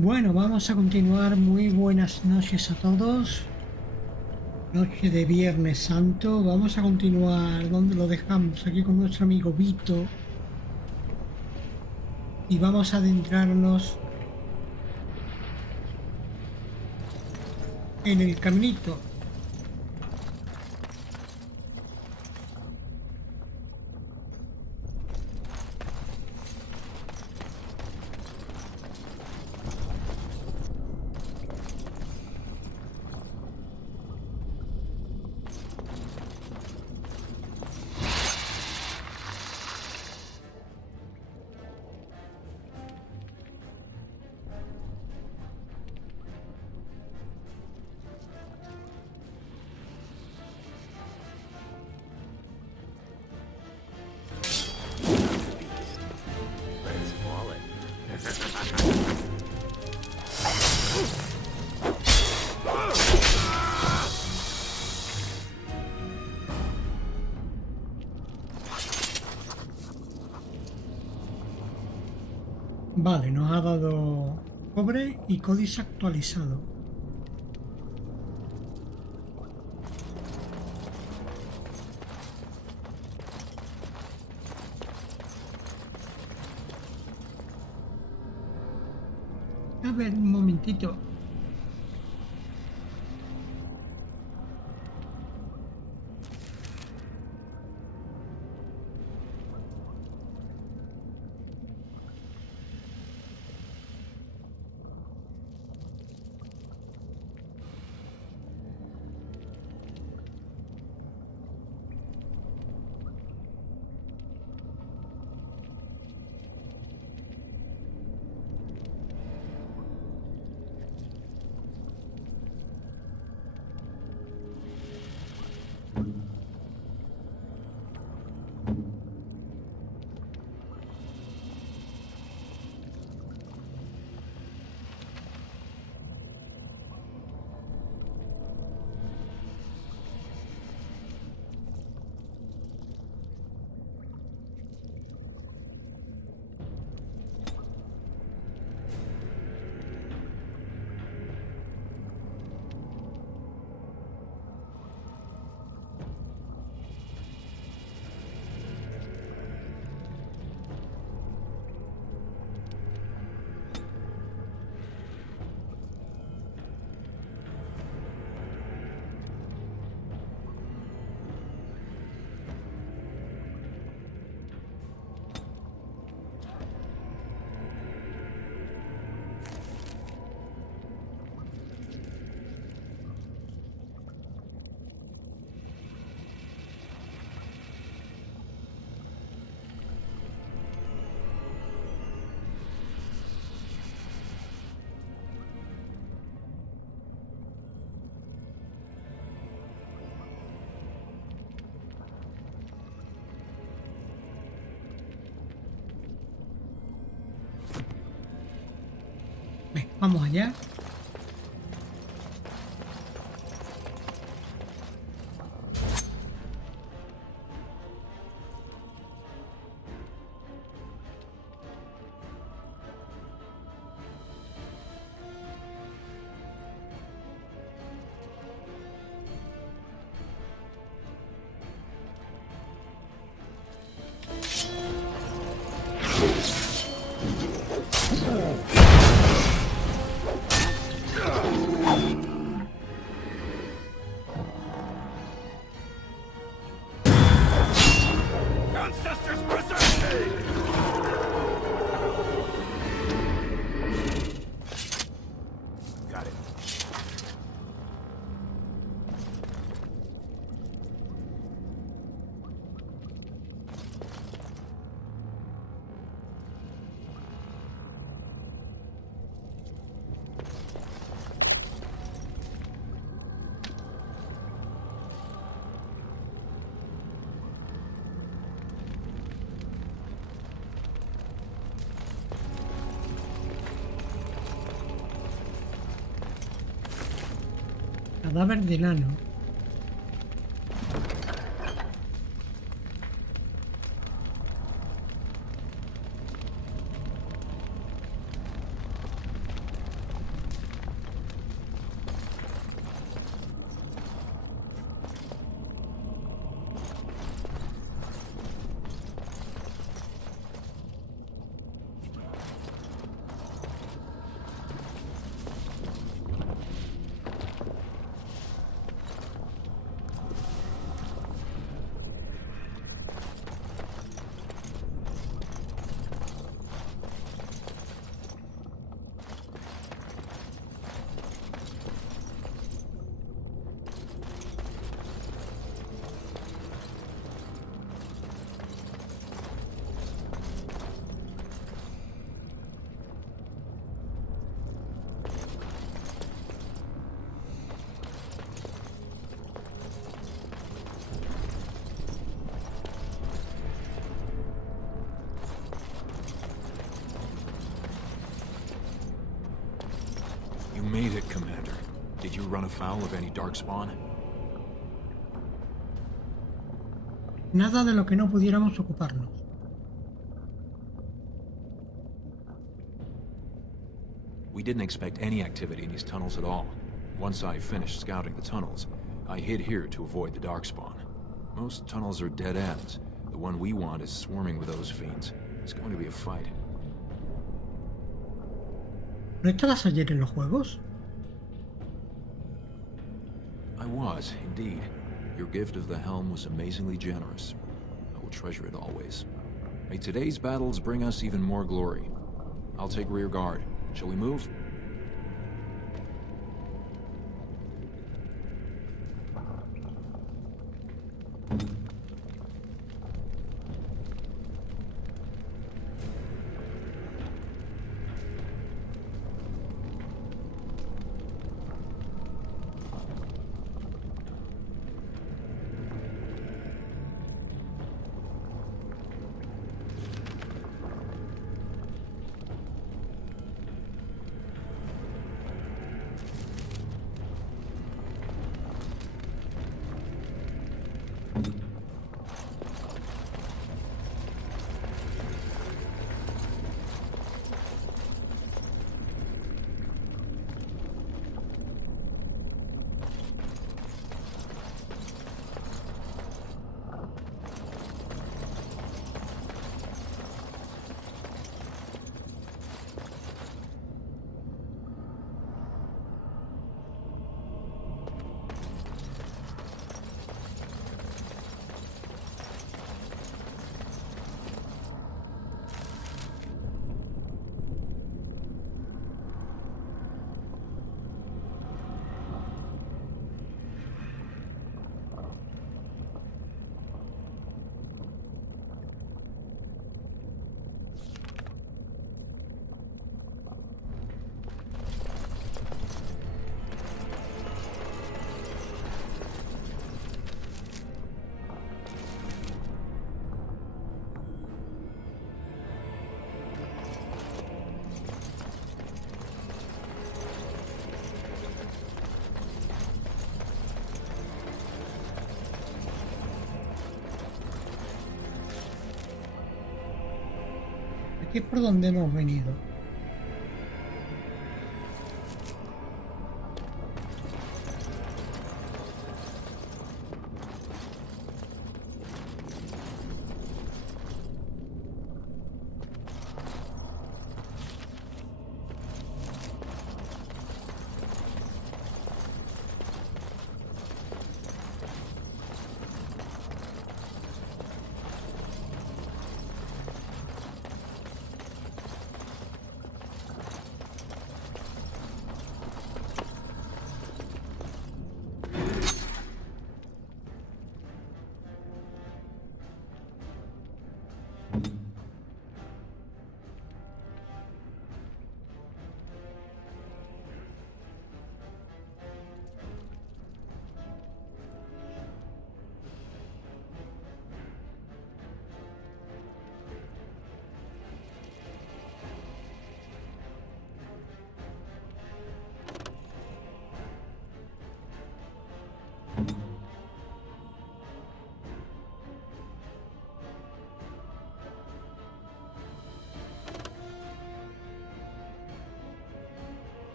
Bueno, vamos a continuar. Muy buenas noches a todos. Noche de Viernes Santo. Vamos a continuar donde lo dejamos, aquí con nuestro amigo Vito. Y vamos a adentrarnos en el caminito. Let's call it. Vale, nos ha dado cobre y códice actualizado. A ver, un momentito. Venga, vamos allá. Ancestors preserve me! Got it. Cadáver de Enano. run afoul of any darkspawn? Nada de lo que no pudiéramos ocuparnos. We didn't expect any activity in these tunnels at all. Once I finished scouting the tunnels, I hid here to avoid the darkspawn. Most tunnels are dead ends. The one we want is swarming with those fiends. It's going to be a fight. ¿No estabas ayer en los juegos? I was, indeed. Your gift of the helm was amazingly generous. I will treasure it always. May today's battles bring us even more glory. I'll take rear guard. Shall we move? Aquí es por donde hemos venido.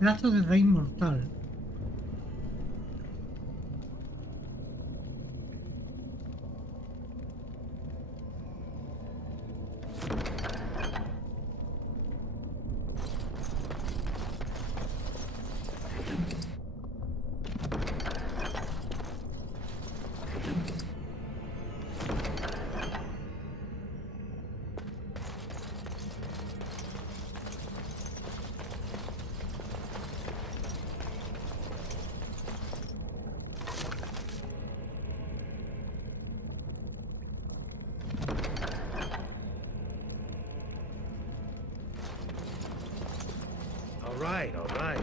Brazo de rey mortal. right, all right.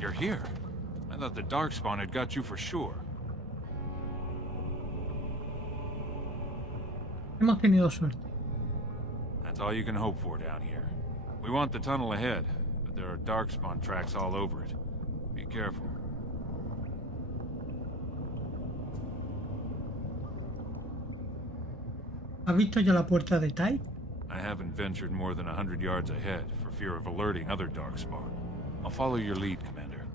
You're here. I thought the Darkspawn had got you for sure. Hemos tenido suerte. That's all you can hope for down here. We want the tunnel ahead, but there are Darkspawn tracks all over it. Be careful. ¿Has visto ya la puerta de Tai? I haven't ventured more than 100 yards ahead for fear of alerting other Darkspawn. I'll follow your lead, Commander.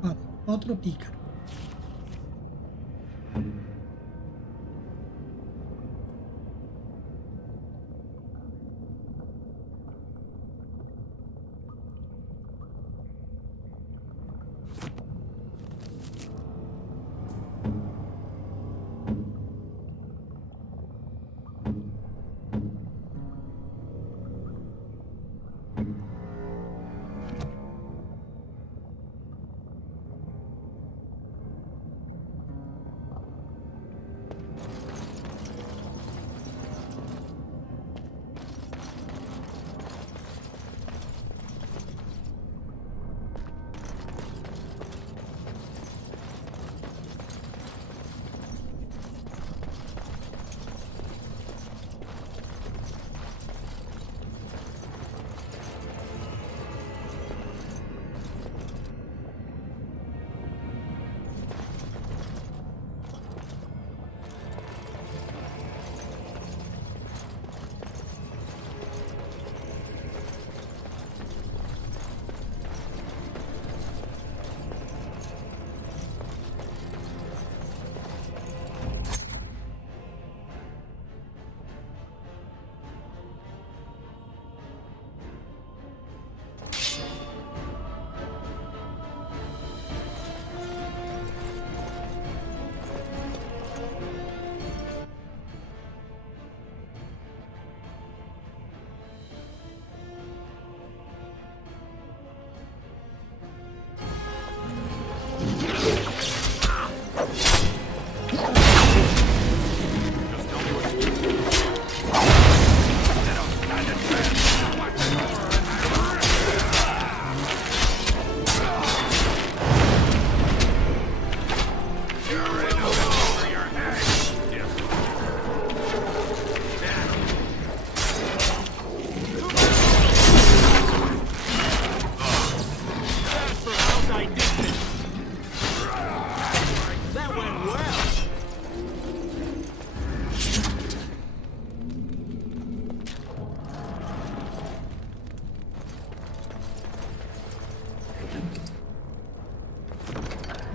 Vale, otro pícaro.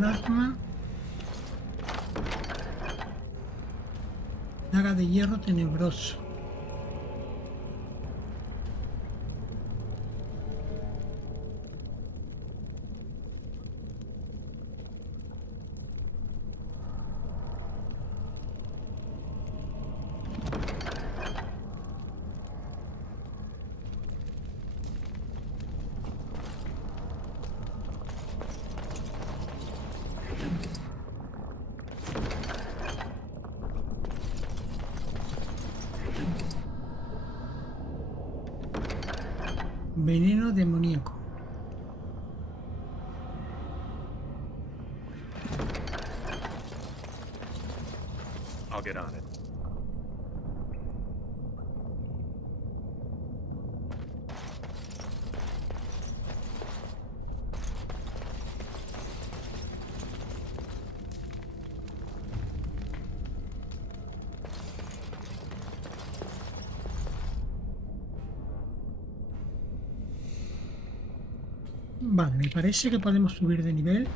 plasma. Daga de hierro tenebroso. Veneno demoníaco. I'll get on it. Vale, me parece que podemos subir de nivel.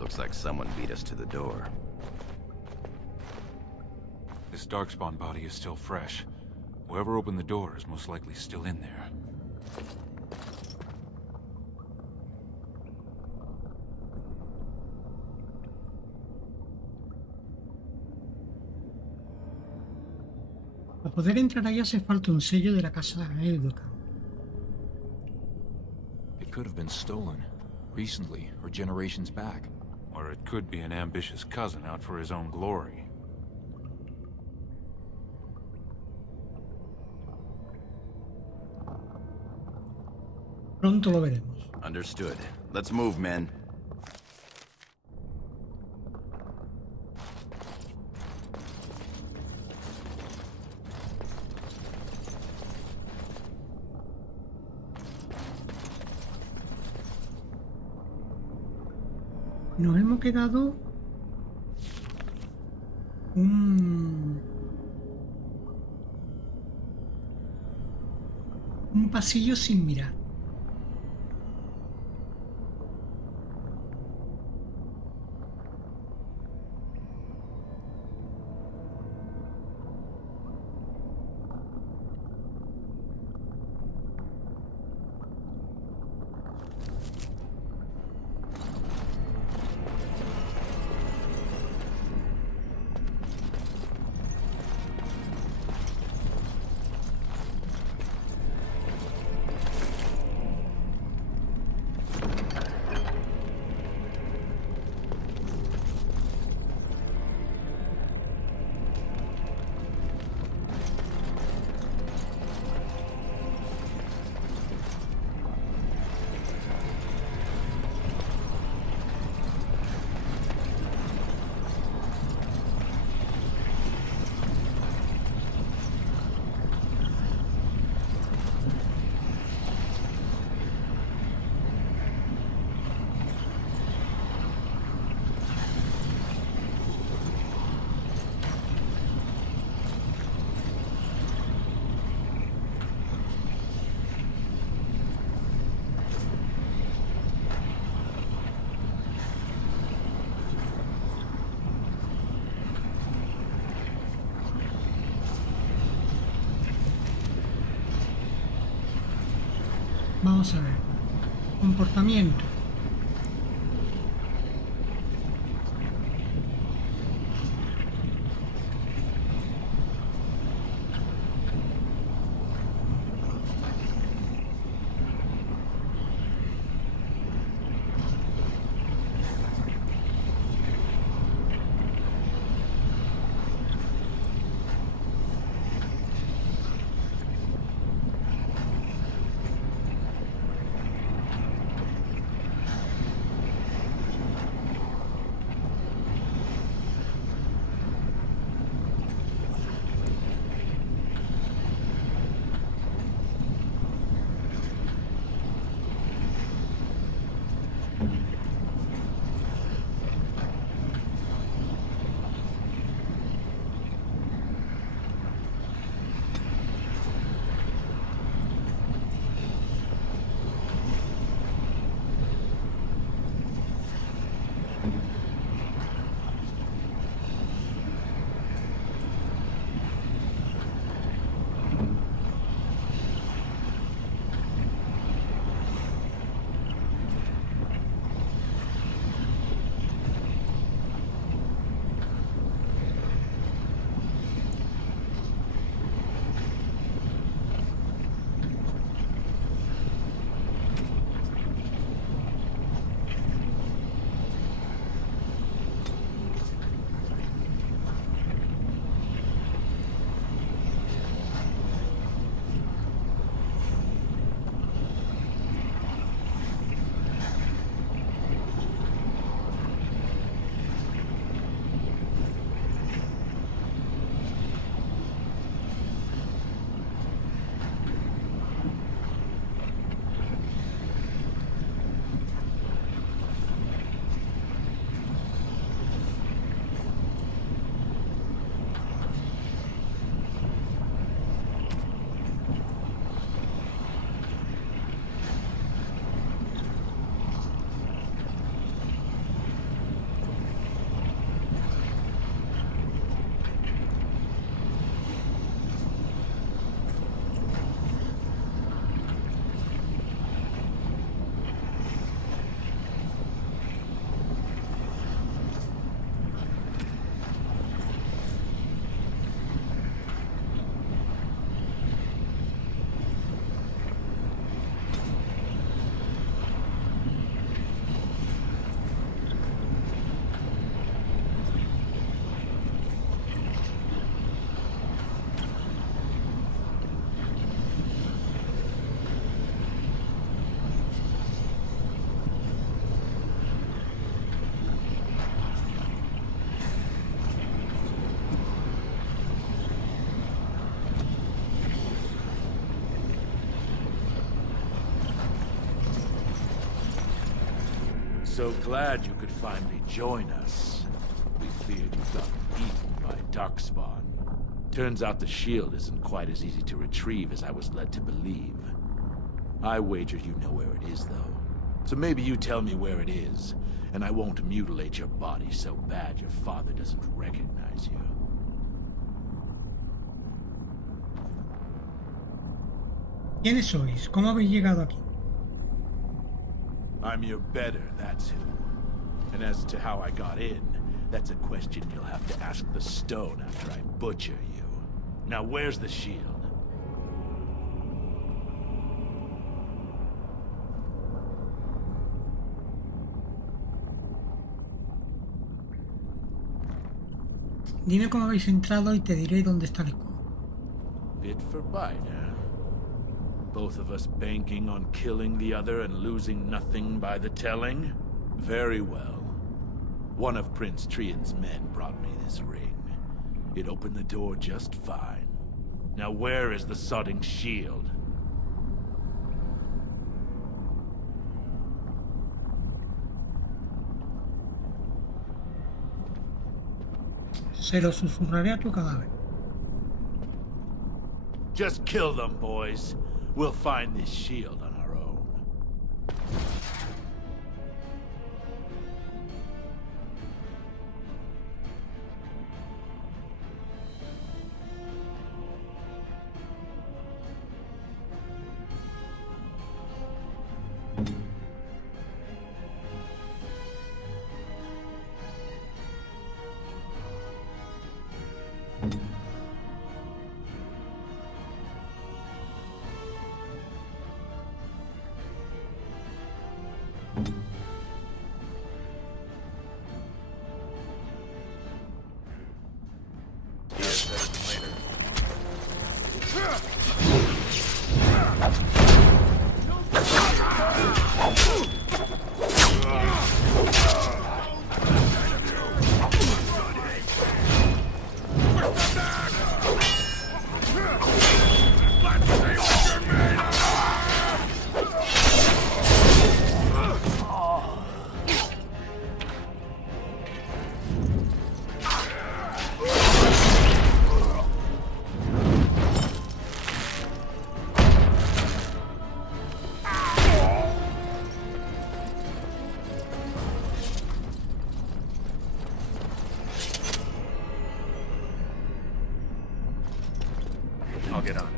Looks like someone beat us to the door. This darkspawn body is still fresh. Whoever opened the door is most likely still in there. Para poder entrar ahí hace falta un sello de la casa Educa. It could have been stolen, recently, or generations back. Or it could be an ambitious cousin out for his own glory. Pronto lo veremos. Understood. Let's move, men. Nos hemos quedado un pasillo sin mirar. Vamos a ver. Comportamiento. So glad you could finally join us. We feared you got eaten by Darkspawn. Turns out the shield isn't quite as easy to retrieve as I was led to believe. I wager you know where it is, though. So maybe you tell me where it is, and I won't mutilate your body so bad your father doesn't recognize you. ¿Quiénes sois? ¿Cómo habéis llegado aquí? I'm your better, that's who. And as to how I got in, that's a question you'll have to ask the stone after I butcher you. Now where's the shield? Dime cómo habéis entrado y te diré dónde está el escudo. Bit for bite, huh? Both of us banking on killing the other and losing nothing by the telling? Very well. One of Prince Trian's men brought me this ring. It opened the door just fine. Now where is the sodding shield? Se lo susurraré a tu cadáver. Just kill them, boys. We'll find this shield on our own. I'll get on it.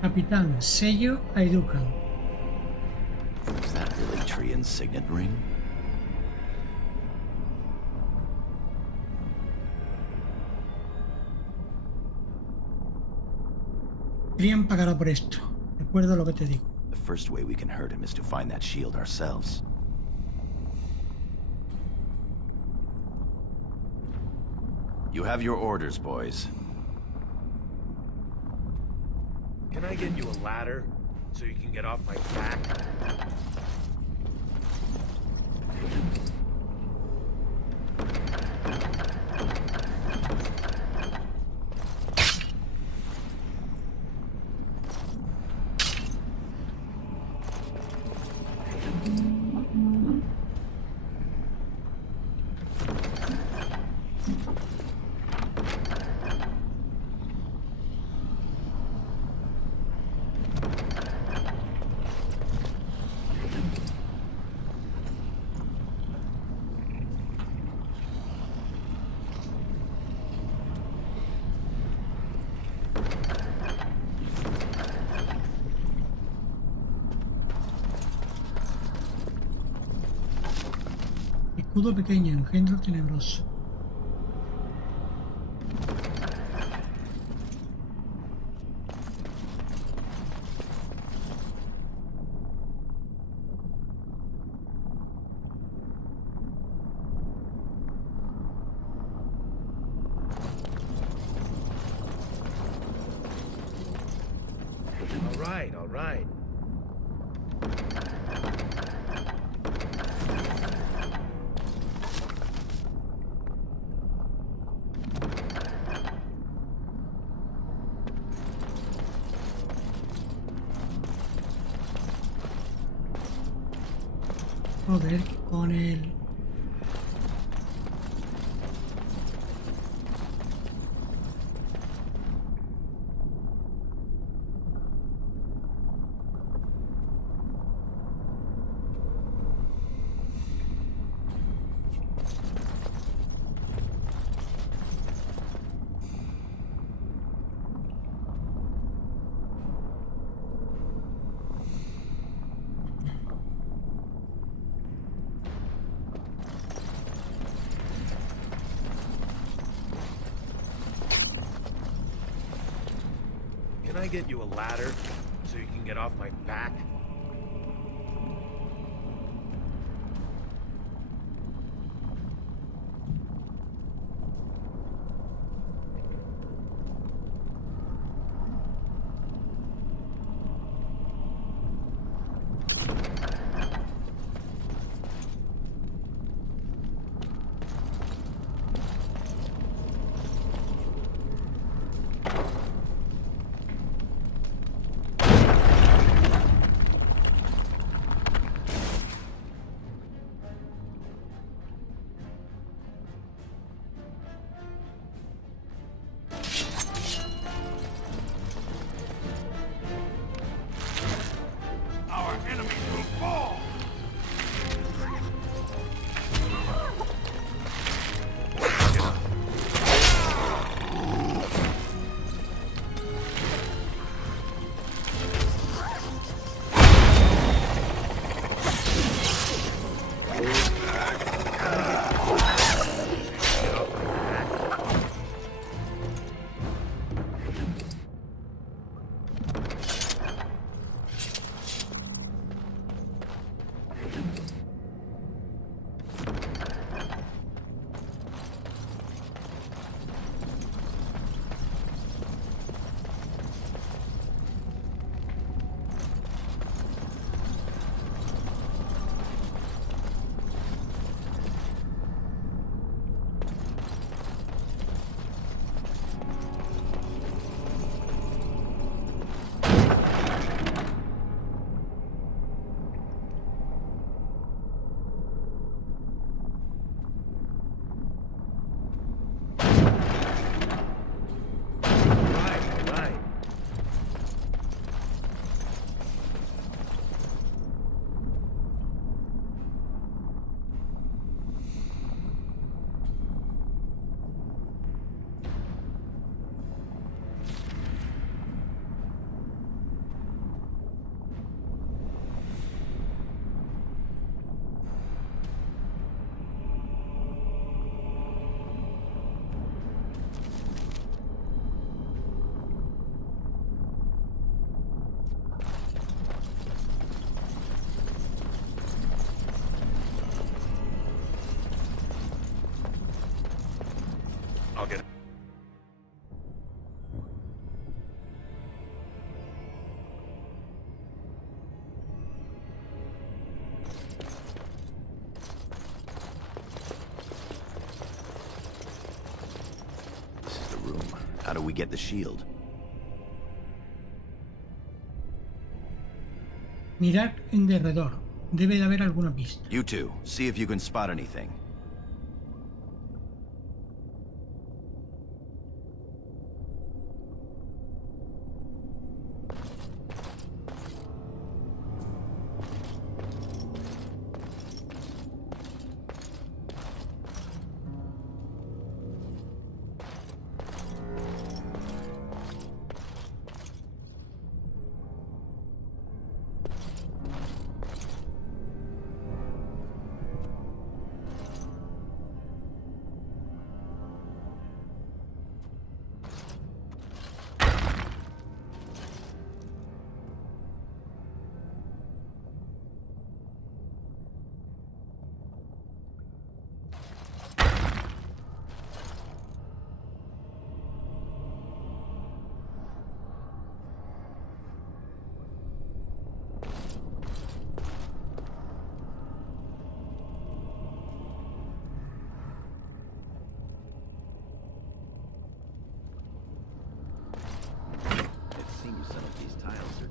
Capitán, sello a Educan. Is that really Trian's signet ring? Trian pagará por esto. Recuerda lo que te digo. The first way we can hurt him is to find that shield ourselves. You have your orders, boys. Can I get you a ladder so you can get off my back? Escudo pequeño, engendro tenebroso. All right. Joder, con el... Can I get you a ladder so you can get off my back? we get the shield? Mirad en derredor. Debe de haber alguna pista. You two, see if you can spot anything.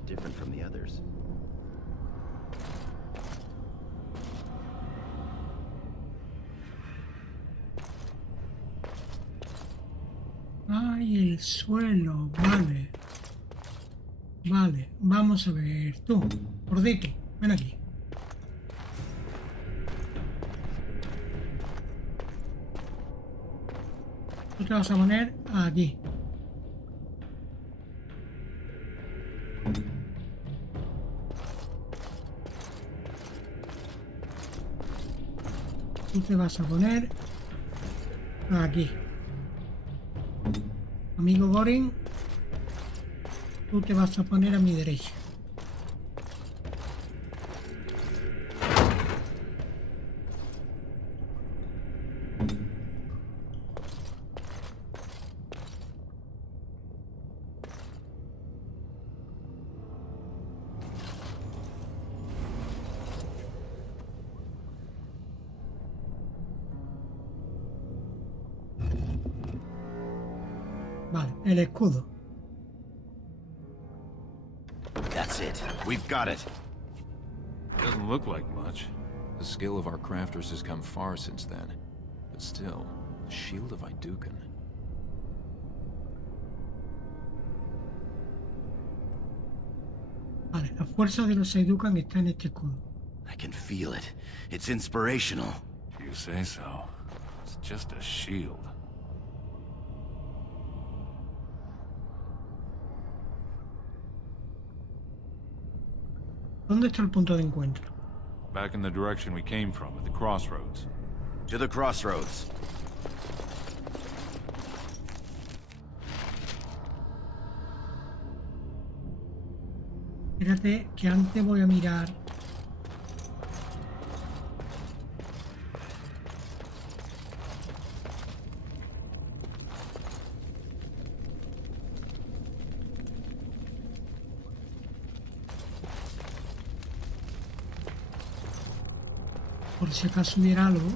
Different from the others. Ay, el suelo. Vale. Vale, vamos a ver. Tú, gordito, ven aquí. Tú te vas a poner aquí. Tú te vas a poner aquí. Amigo Goring, tú te vas a poner a mi derecha. Vale, el escudo. That's it. We've got it. Doesn't look like much. The skill of our crafters has come far since then. But still, the shield of Idukan. Vale, la fuerza de los Aidukan está en este escudo. I can feel it. It's inspirational. If you say so. It's just a shield. ¿Dónde está el punto de encuentro? Back in the direction we came from, at the crossroads. To the crossroads. Espérate, que antes voy a mirar. Por si acaso hubiera algo.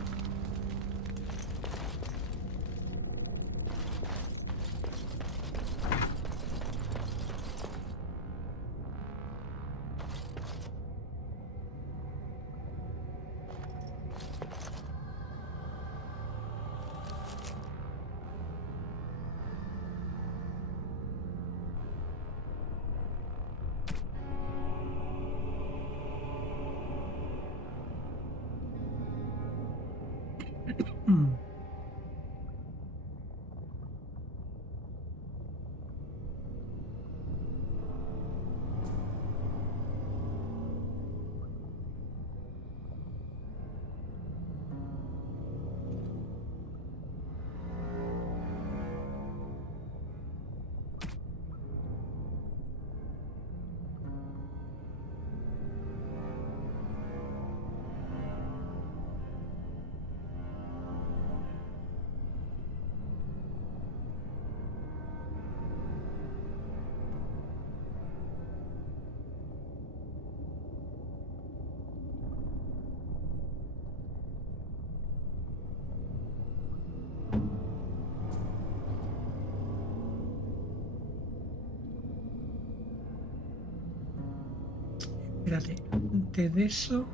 Espérate, antes de eso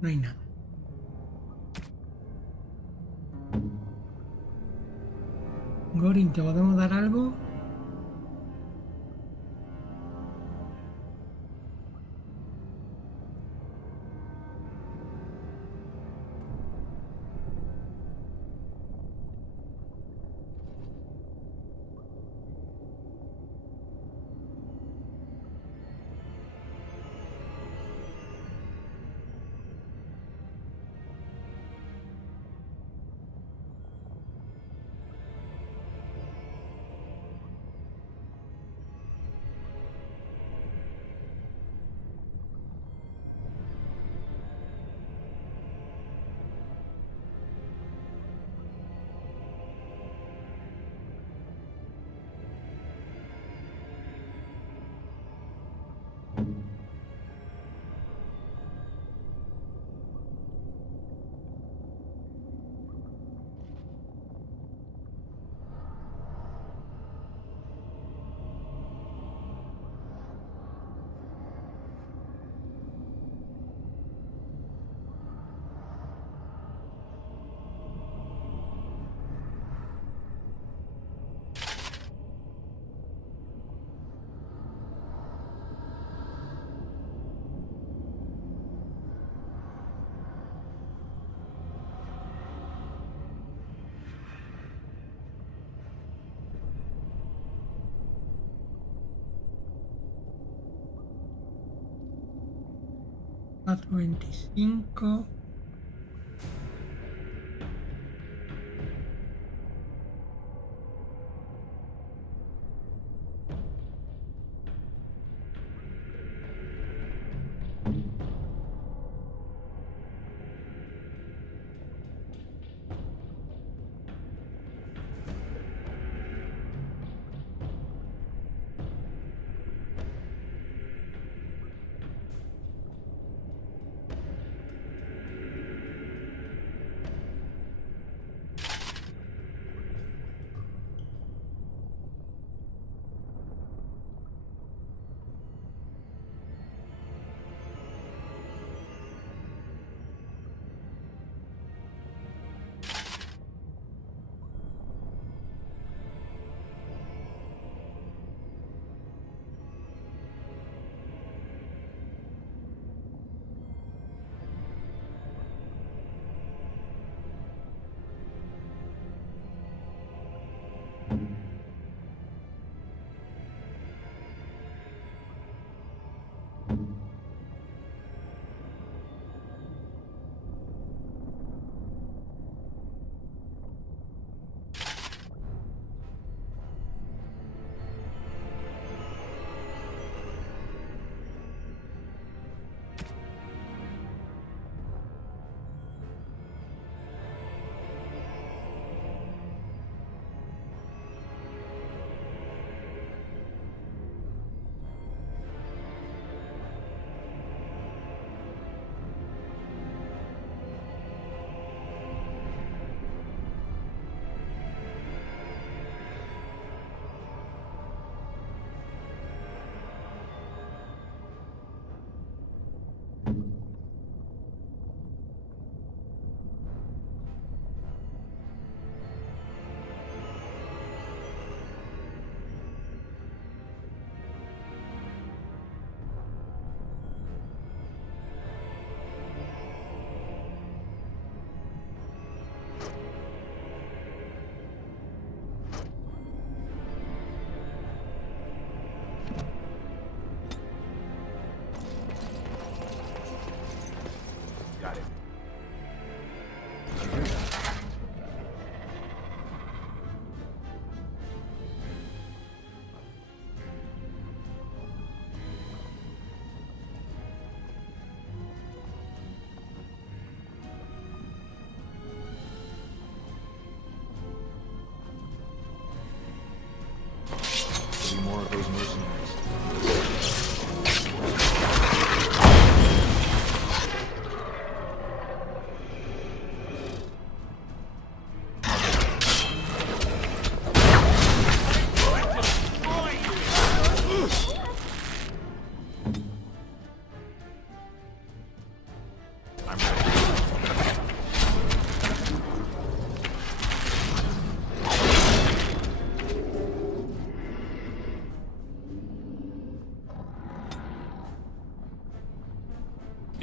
no hay nada. Gorin, ¿te podemos dar algo? $4.25.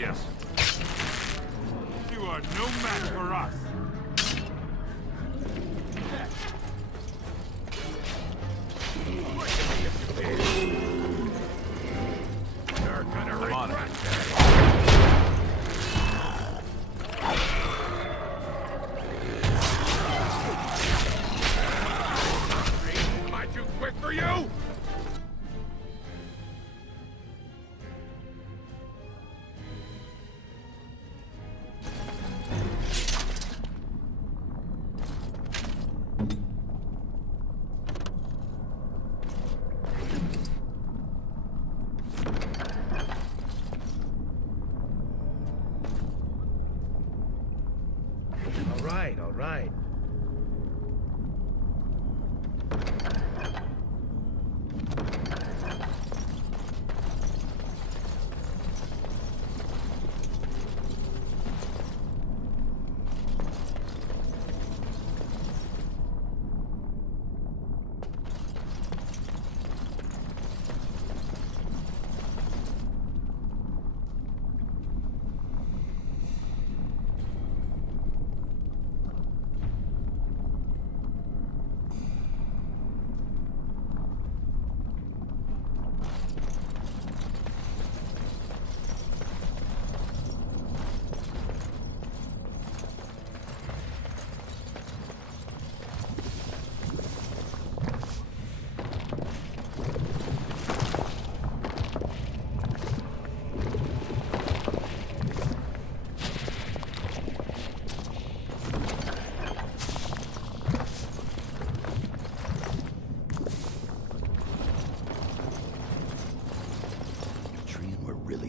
Yes. You are no match for us. I'm on it. Am I too quick for you? All right.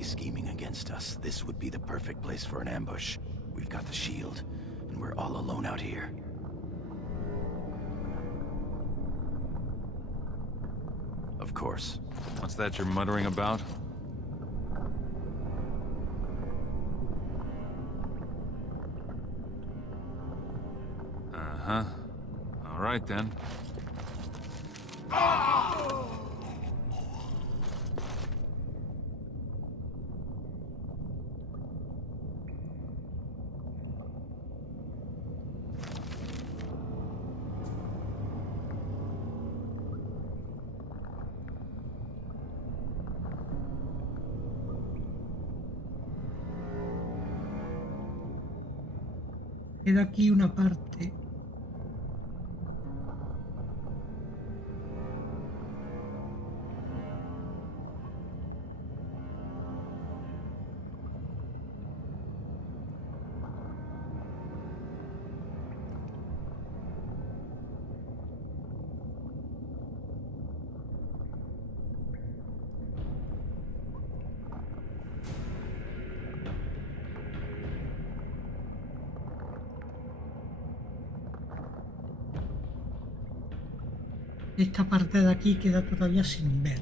Scheming against us, this would be the perfect place for an ambush. We've got the shield, and we're all alone out here. Of course. What's that you're muttering about? Uh-huh. All right, then. Queda aquí una parte. Esta parte de aquí queda todavía sin ver.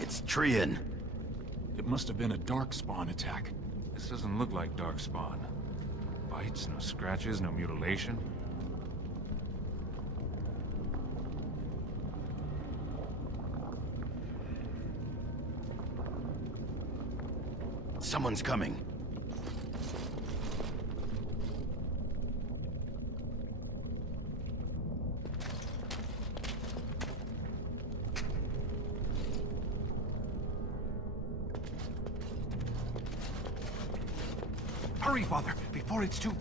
It's Trian. It must have been a darkspawn attack. This doesn't look like darkspawn. No bites, no scratches, no mutilation. Someone's coming. Hurry, Father, before it's too...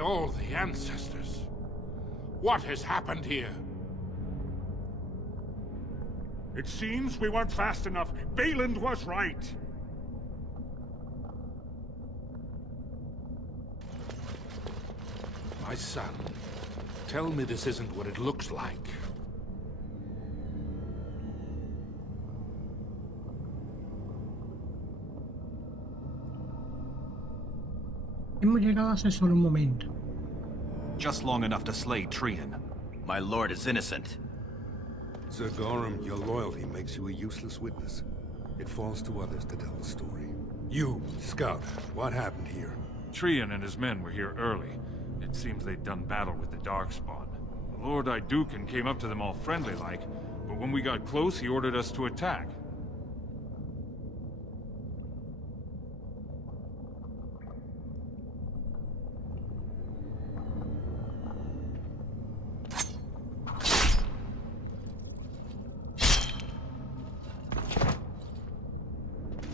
By all the ancestors. What has happened here? It seems we weren't fast enough. Bayland was right. My son, tell me this isn't what it looks like. Hemos llegado hace solo un momento. Just long enough to slay Trian. My lord is innocent. Sir Gorham, your loyalty makes you a useless witness. It falls to others to tell the story. You, Scout, what happened here? Trian and his men were here early. It seems they'd done battle with the Darkspawn. Lord Iduken came up to them all friendly-like, but when we got close, he ordered us to attack.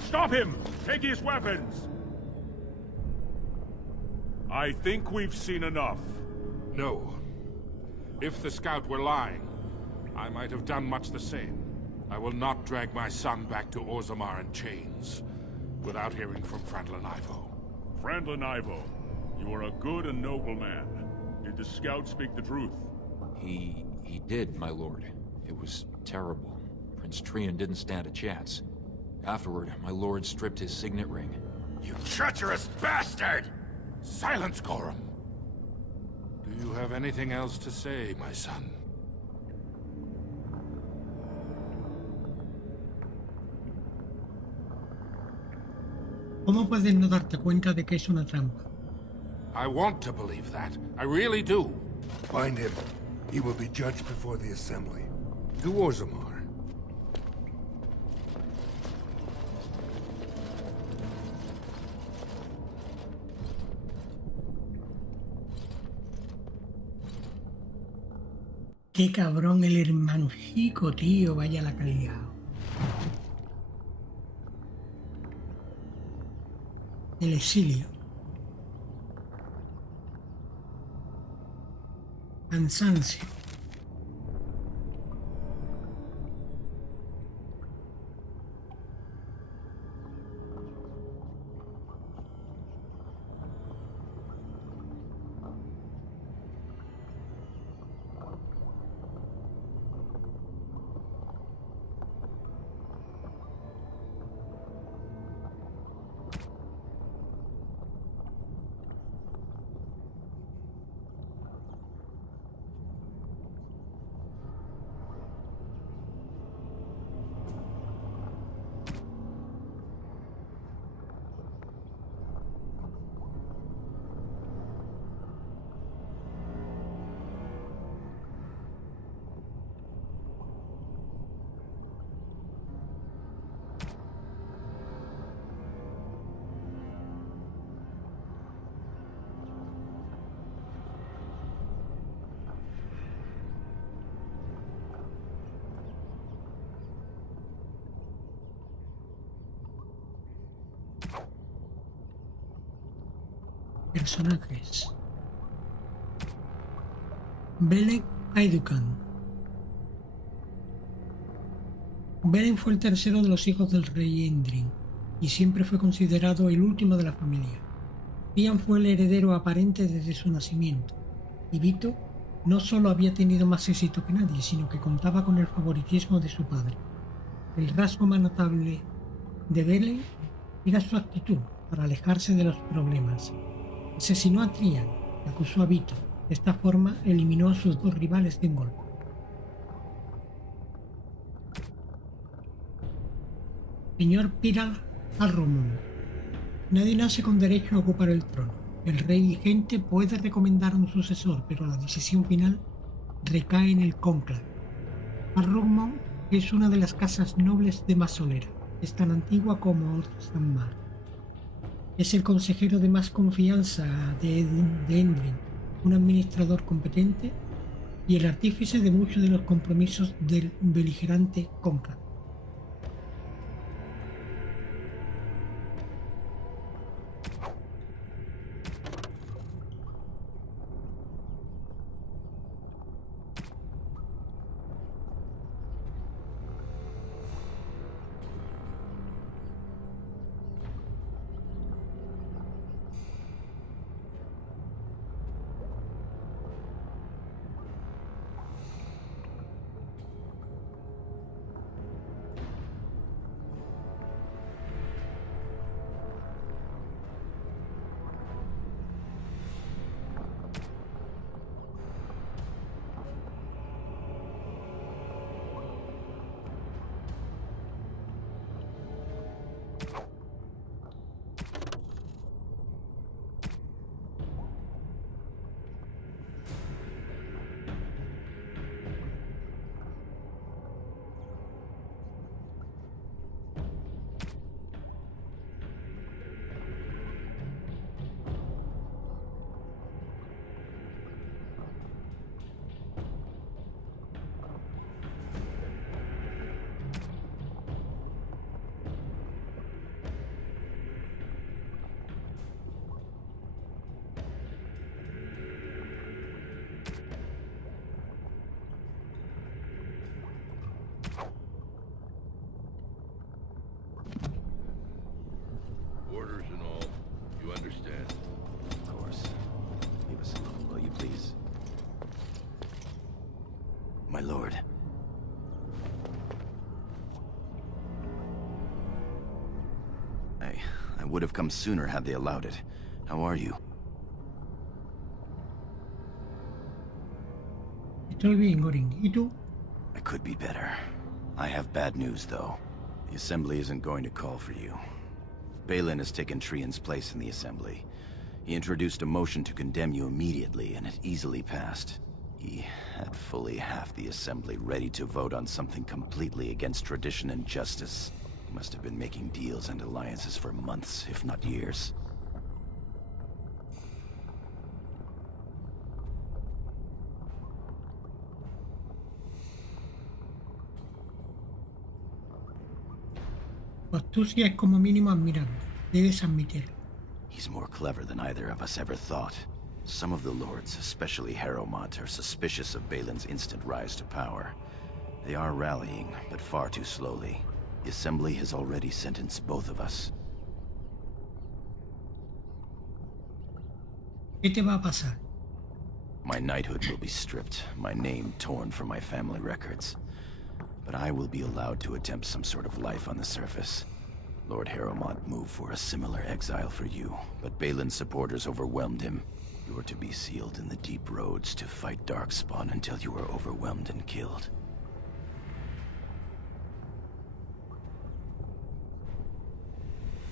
Stop him! Take his weapons! I think we've seen enough. No. If the scout were lying, I might have done much the same. I will not drag my son back to Orzammar in chains without hearing from Frandlin Ivo. Frandlin Ivo, you are a good and noble man. Did the scout speak the truth? He did, my lord. It was terrible. Prince Trian didn't stand a chance. Afterward, my lord stripped his signet ring. You treacherous bastard! Silence, Gorham! Do you have anything else to say, my son? ¿Cómo puedes no darte cuenta de que es una trampa? I want to believe that. I really do. Find him. He will be judged before the Assembly. To Orzammar. Qué cabrón el hermano chico, tío. Vaya la calidad. El exilio. Cansancio. Personajes. Belek Aidukan. Belen fue el tercero de los hijos del rey Endrin y siempre fue considerado el último de la familia. Ian fue el heredero aparente desde su nacimiento, y Vito no solo había tenido más éxito que nadie, sino que contaba con el favoritismo de su padre. El rasgo más notable de Belen era su actitud para alejarse de los problemas. Asesinó a Trian y acusó a Vito. De esta forma eliminó a sus dos rivales de un golpe. Señor Piral Arromon. Nadie nace con derecho a ocupar el trono. El rey vigente puede recomendar a un sucesor, pero la decisión final recae en el cónclave. Arromon es una de las casas nobles de Masolera. Es tan antigua como Orzammar. Es el consejero de más confianza de Endrin, un administrador competente y el artífice de muchos de los compromisos del beligerante cónclave. my lord. I would have come sooner had they allowed it. How are you? Estoy bien, Gorin. ¿Y tú? I could be better. I have bad news, though. The Assembly isn't going to call for you. Balin has taken Trian's place in the Assembly. He introduced a motion to condemn you immediately, and it easily passed. He had fully half the Assembly ready to vote on something completely against tradition and justice. He must have been making deals and alliances for months, if not years. Tu astucia es como mínimo admirable. Debes admitirlo. He's more clever than either of us ever thought. Some of the lords, especially Harrowmont, are suspicious of Balin's instant rise to power. They are rallying, but far too slowly. The Assembly has already sentenced both of us. ¿Qué te va a pasar? My knighthood will be stripped, my name torn from my family records. But I will be allowed to attempt some sort of life on the surface. Lord Harrowmont moved for a similar exile for you, but Balin's supporters overwhelmed him. You are to be sealed in the deep roads to fight Darkspawn until you are overwhelmed and killed.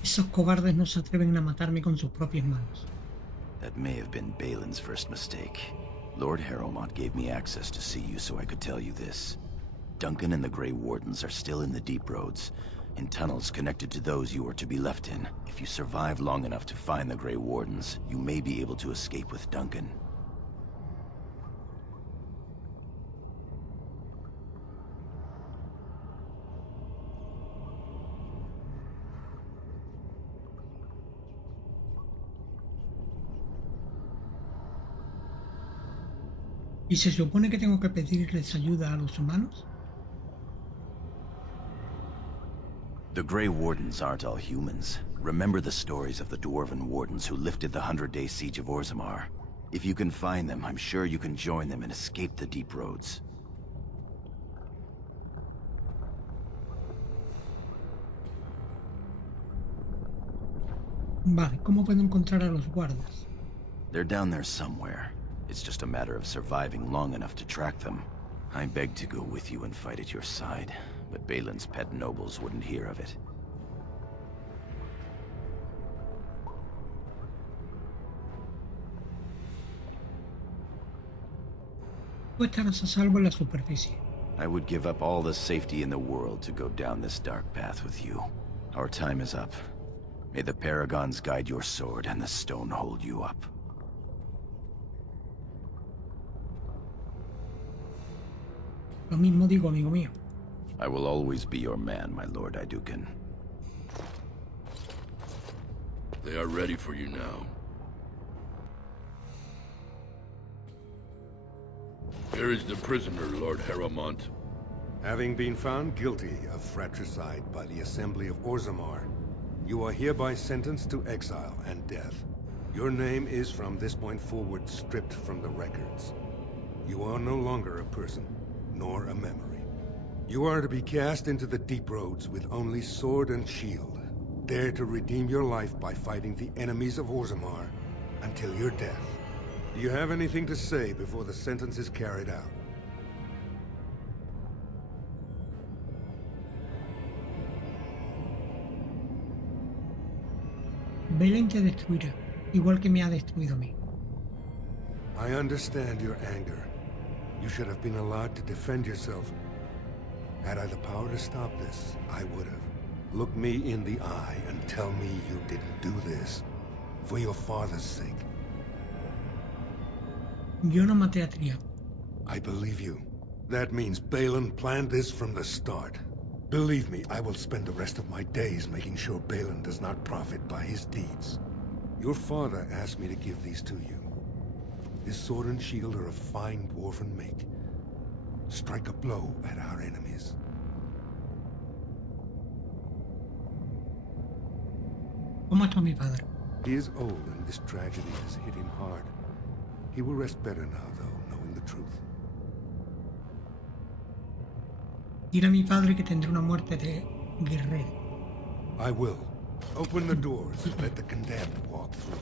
Esos cobardes no se atreven a matarme con sus propias manos. That may have been Balin's first mistake. Lord Harrowmont gave me access to see you so I could tell you this. Duncan and the Grey Wardens are still in the deep roads, in tunnels connected to those you are to be left in. If you survive long enough to find the Grey Wardens, you may be able to escape with Duncan. ¿Y se supone que tengo que pedirles ayuda a los humanos? The Grey Wardens aren't all humans. Remember the stories of the Dwarven Wardens who lifted the 100-day siege of Orzammar. If you can find them, I'm sure you can join them and escape the deep roads. Vale, ¿cómo puedo encontrar a los guardas? They're down there somewhere. It's just a matter of surviving long enough to track them. I begged to go with you and fight at your side, but Balin's pet nobles wouldn't hear of it. Tú estarás a salvo en la superficie. I would give up all the safety in the world to go down this dark path with you. Our time is up. May the Paragons guide your sword and the stone hold you up. Lo mismo digo, amigo mío. I will always be your man, my Lord Iduken. They are ready for you now. Here is the prisoner, Lord Harrowmont. Having been found guilty of fratricide by the Assembly of Orzammar, you are hereby sentenced to exile and death. Your name is from this point forward stripped from the records. You are no longer a person, nor a memory. You are to be cast into the deep roads with only sword and shield. Dare to redeem your life by fighting the enemies of Orzammar until your death. Do you have anything to say before the sentence is carried out? Balin te destruirá, igual que me ha destruido a mí. I understand your anger. You should have been allowed to defend yourself. Had I the power to stop this, I would have. Look me in the eye and tell me you didn't do this. For your father's sake. Yo no maté a Trian. I believe you. That means Balin planned this from the start. Believe me, I will spend the rest of my days making sure Balin does not profit by his deeds. Your father asked me to give these to you. This sword and shield are of fine dwarven make. Strike a blow at our enemies. ¿Cómo está mi padre? He is old and this tragedy has hit him hard. He will rest better now, though, knowing the truth. Dile a mi padre que tendré una muerte de guerrero. I will. Open the doors and let the condemned walk through.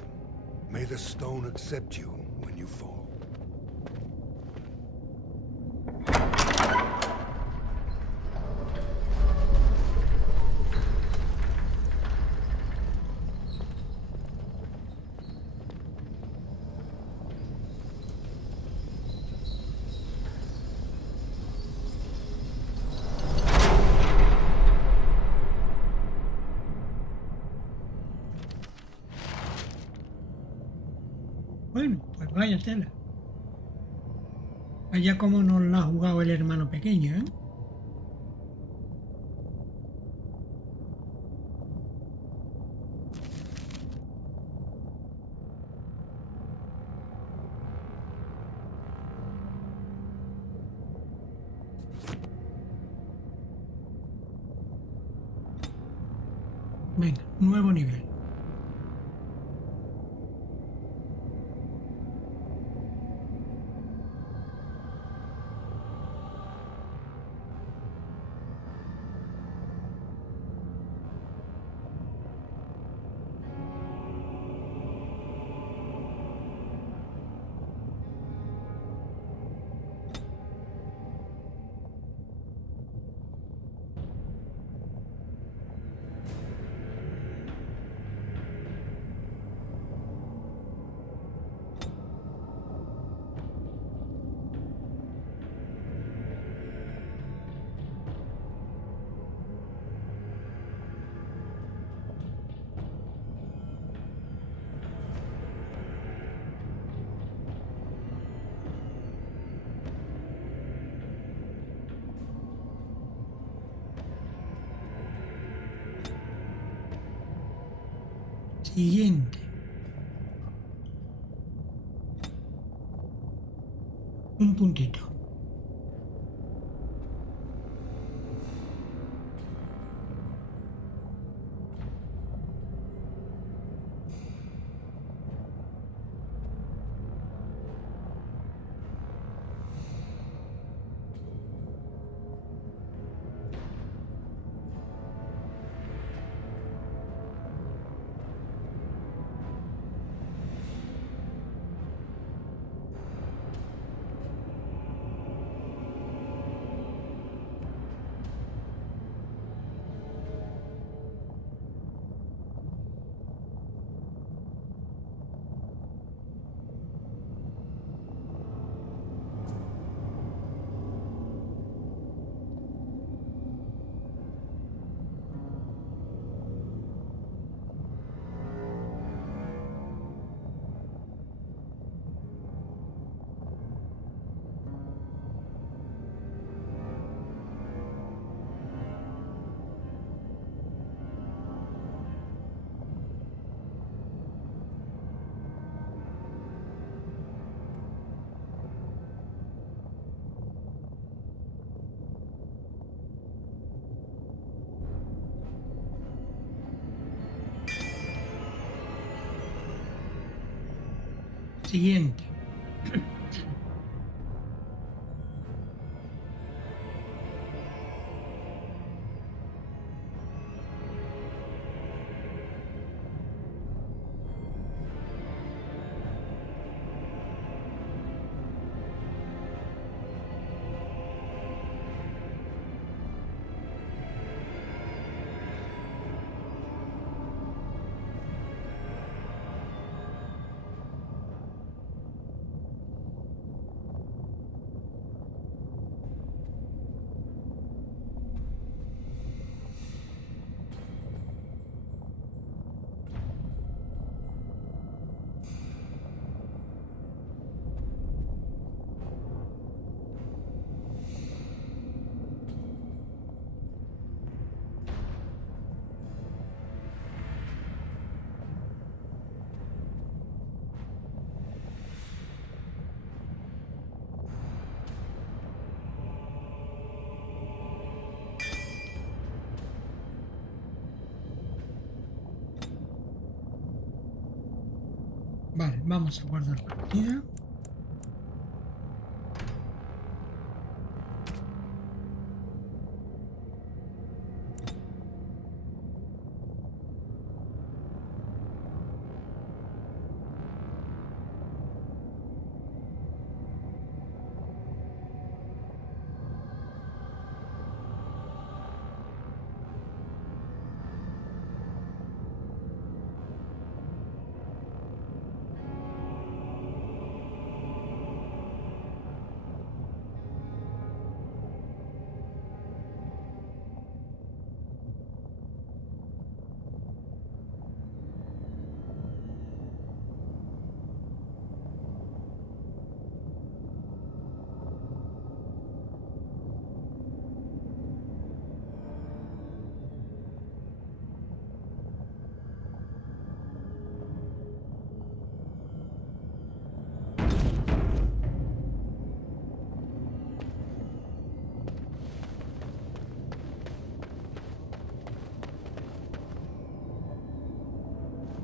May the stone accept you when you fall. Bueno, pues vaya tela. Vaya como nos la ha jugado el hermano pequeño, ¿eh? Venga, nuevo nivel. Siguiente. Un puntito. Siguiente. Vale, vamos a guardar partida.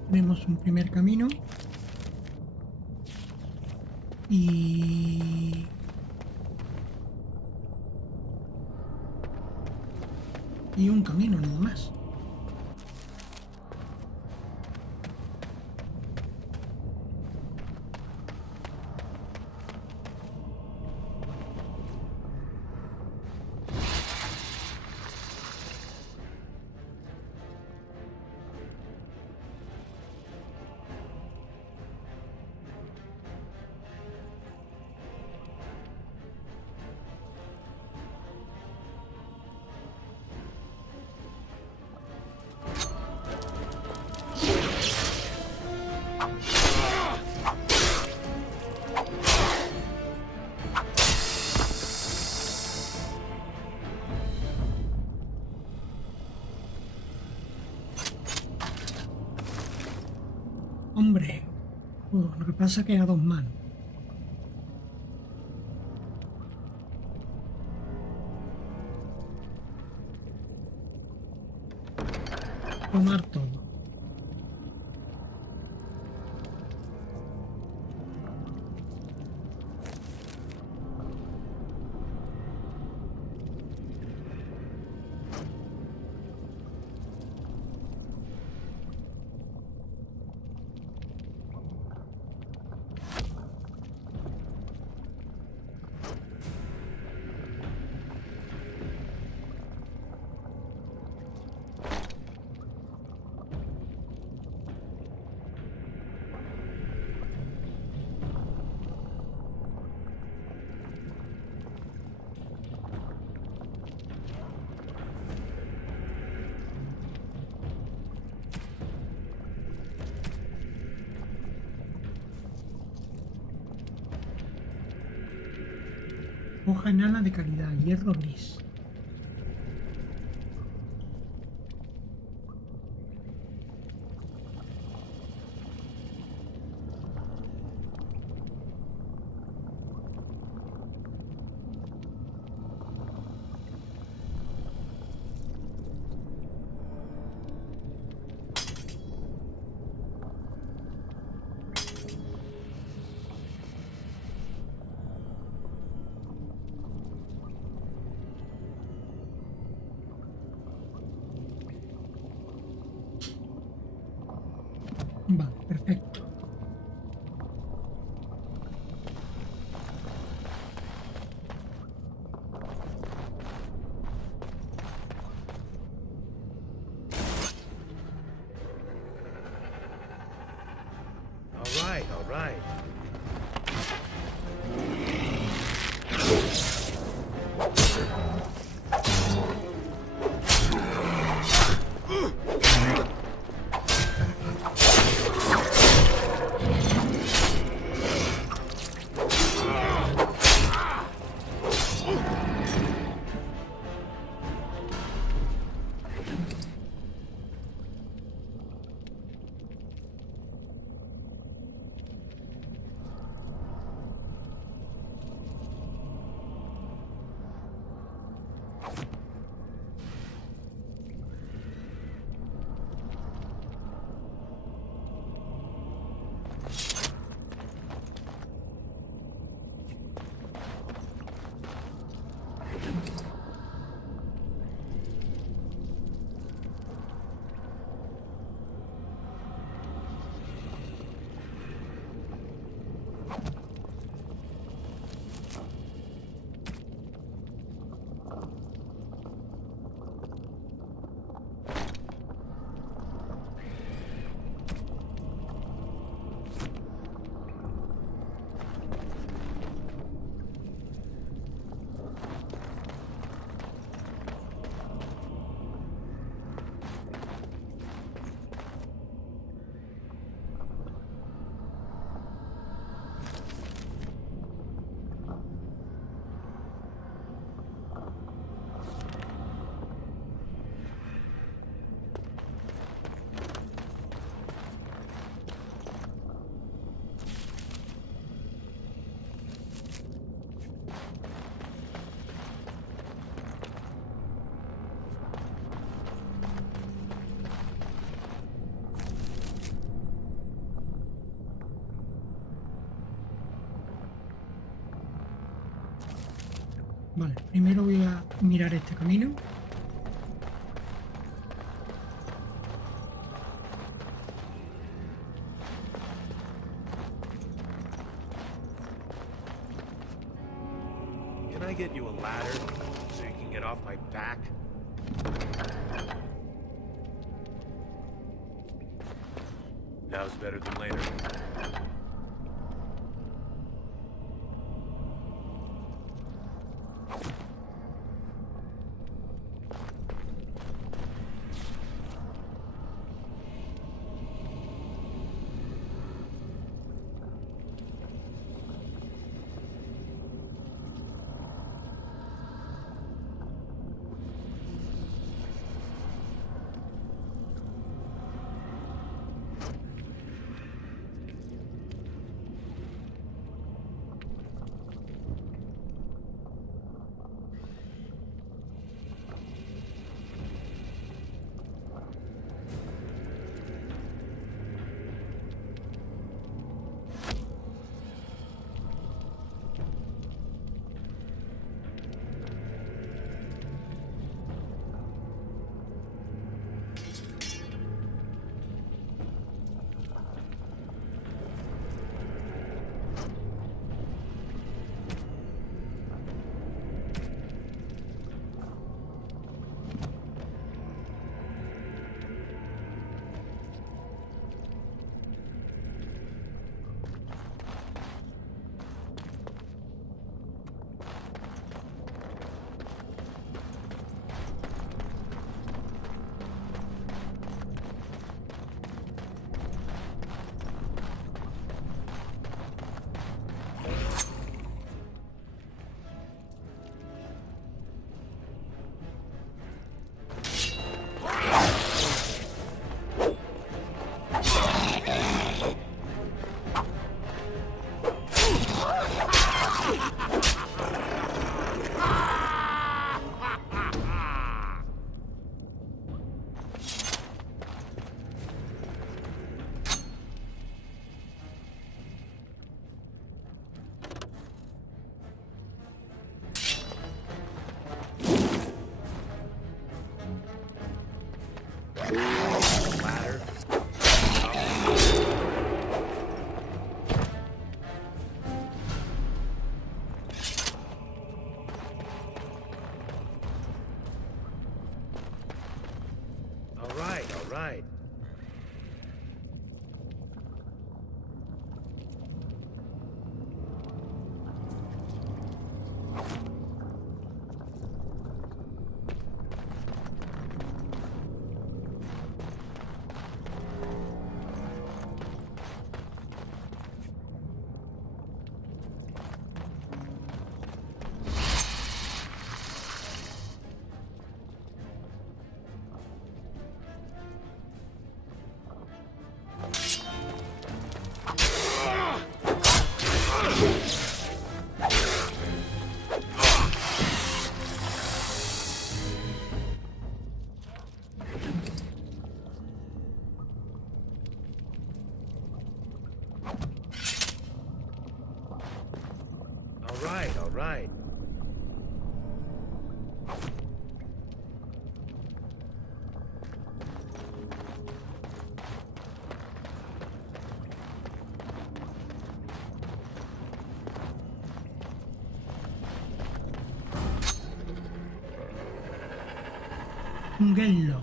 Tenemos un primer camino. Y un camino nada más. Hombre, lo que pasa es que a dos manos. Tomar todo. Hoja enana de calidad, hierro gris. Vale, perfecto. All right. Vale, primero voy a mirar este camino. Can I get you a ladder so you can get off my back? Now's better than later. Ladder. All right. All right. Un ghello.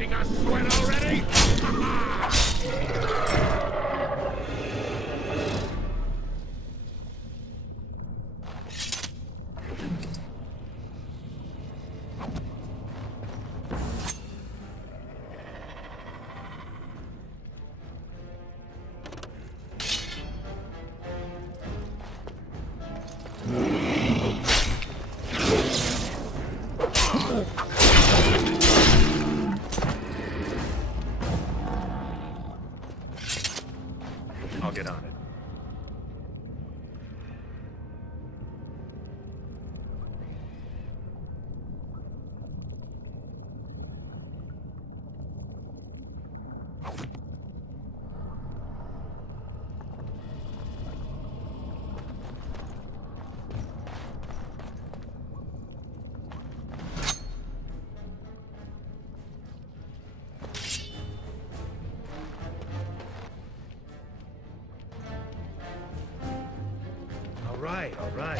Making us sweat already? right, all right.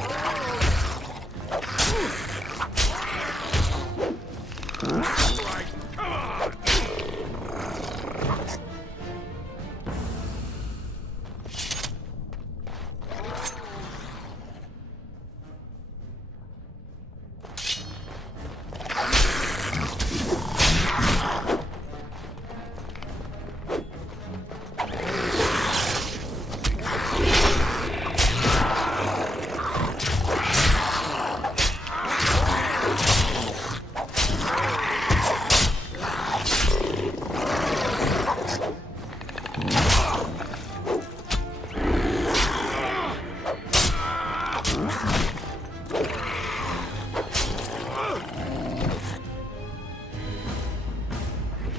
Come on!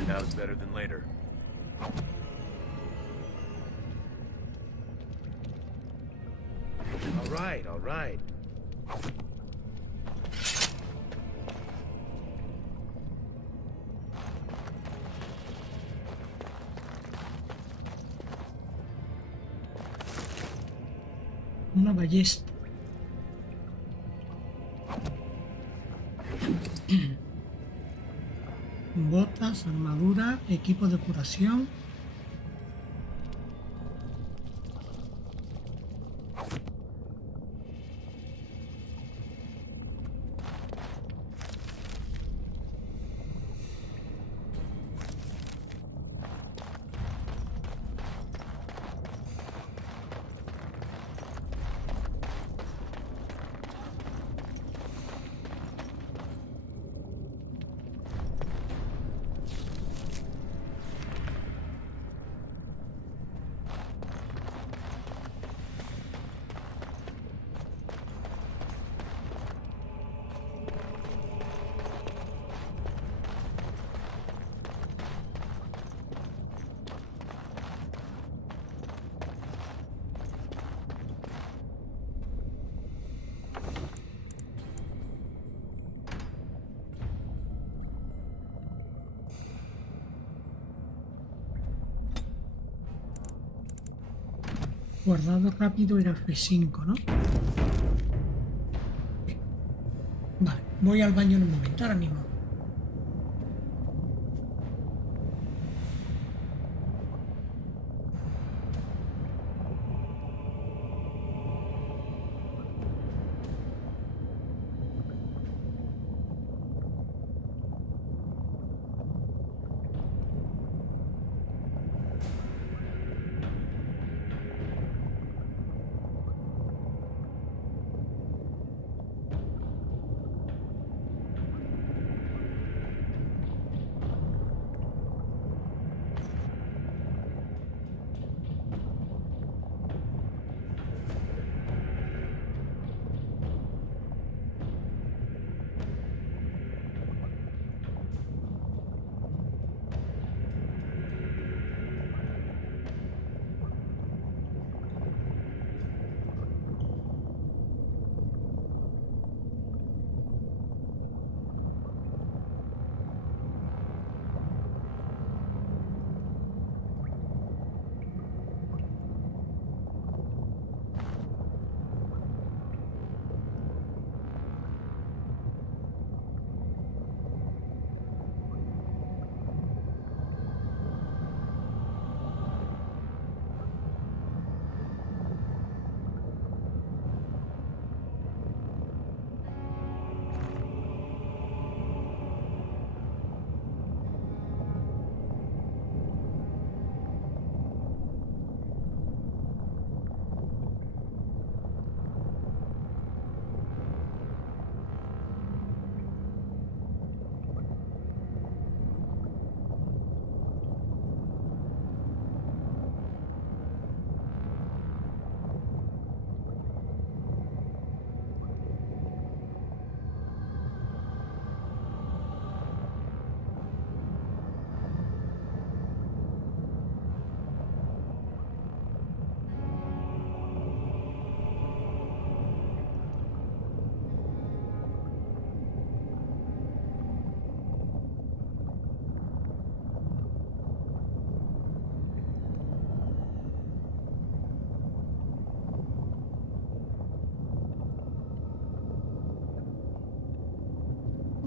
Now's better than later. All right. Una ballesta. Botas, armadura, equipo de curación. Guardado rápido era F5, ¿no? Vale, voy al baño en un momento, ahora mismo.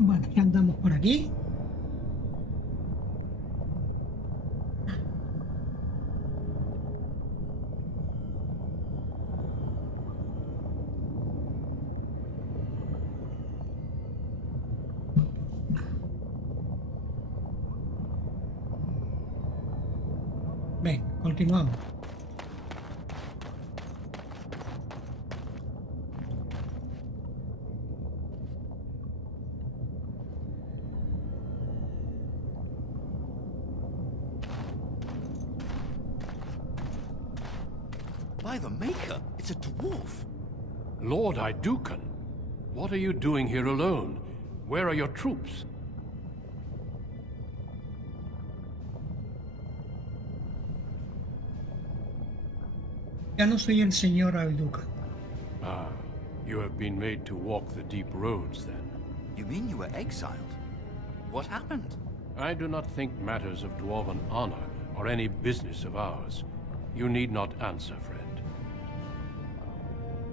Bueno, ya andamos por aquí. Ven, continuamos. By the Maker, it's a dwarf. Lord Idukan, what are you doing here alone? Where are your troops? Ya no soy el señor Alduca. Ah, you have been made to walk the deep roads, then. You mean you were exiled? What happened? I do not think matters of dwarven honor are any business of ours. You need not answer, friend.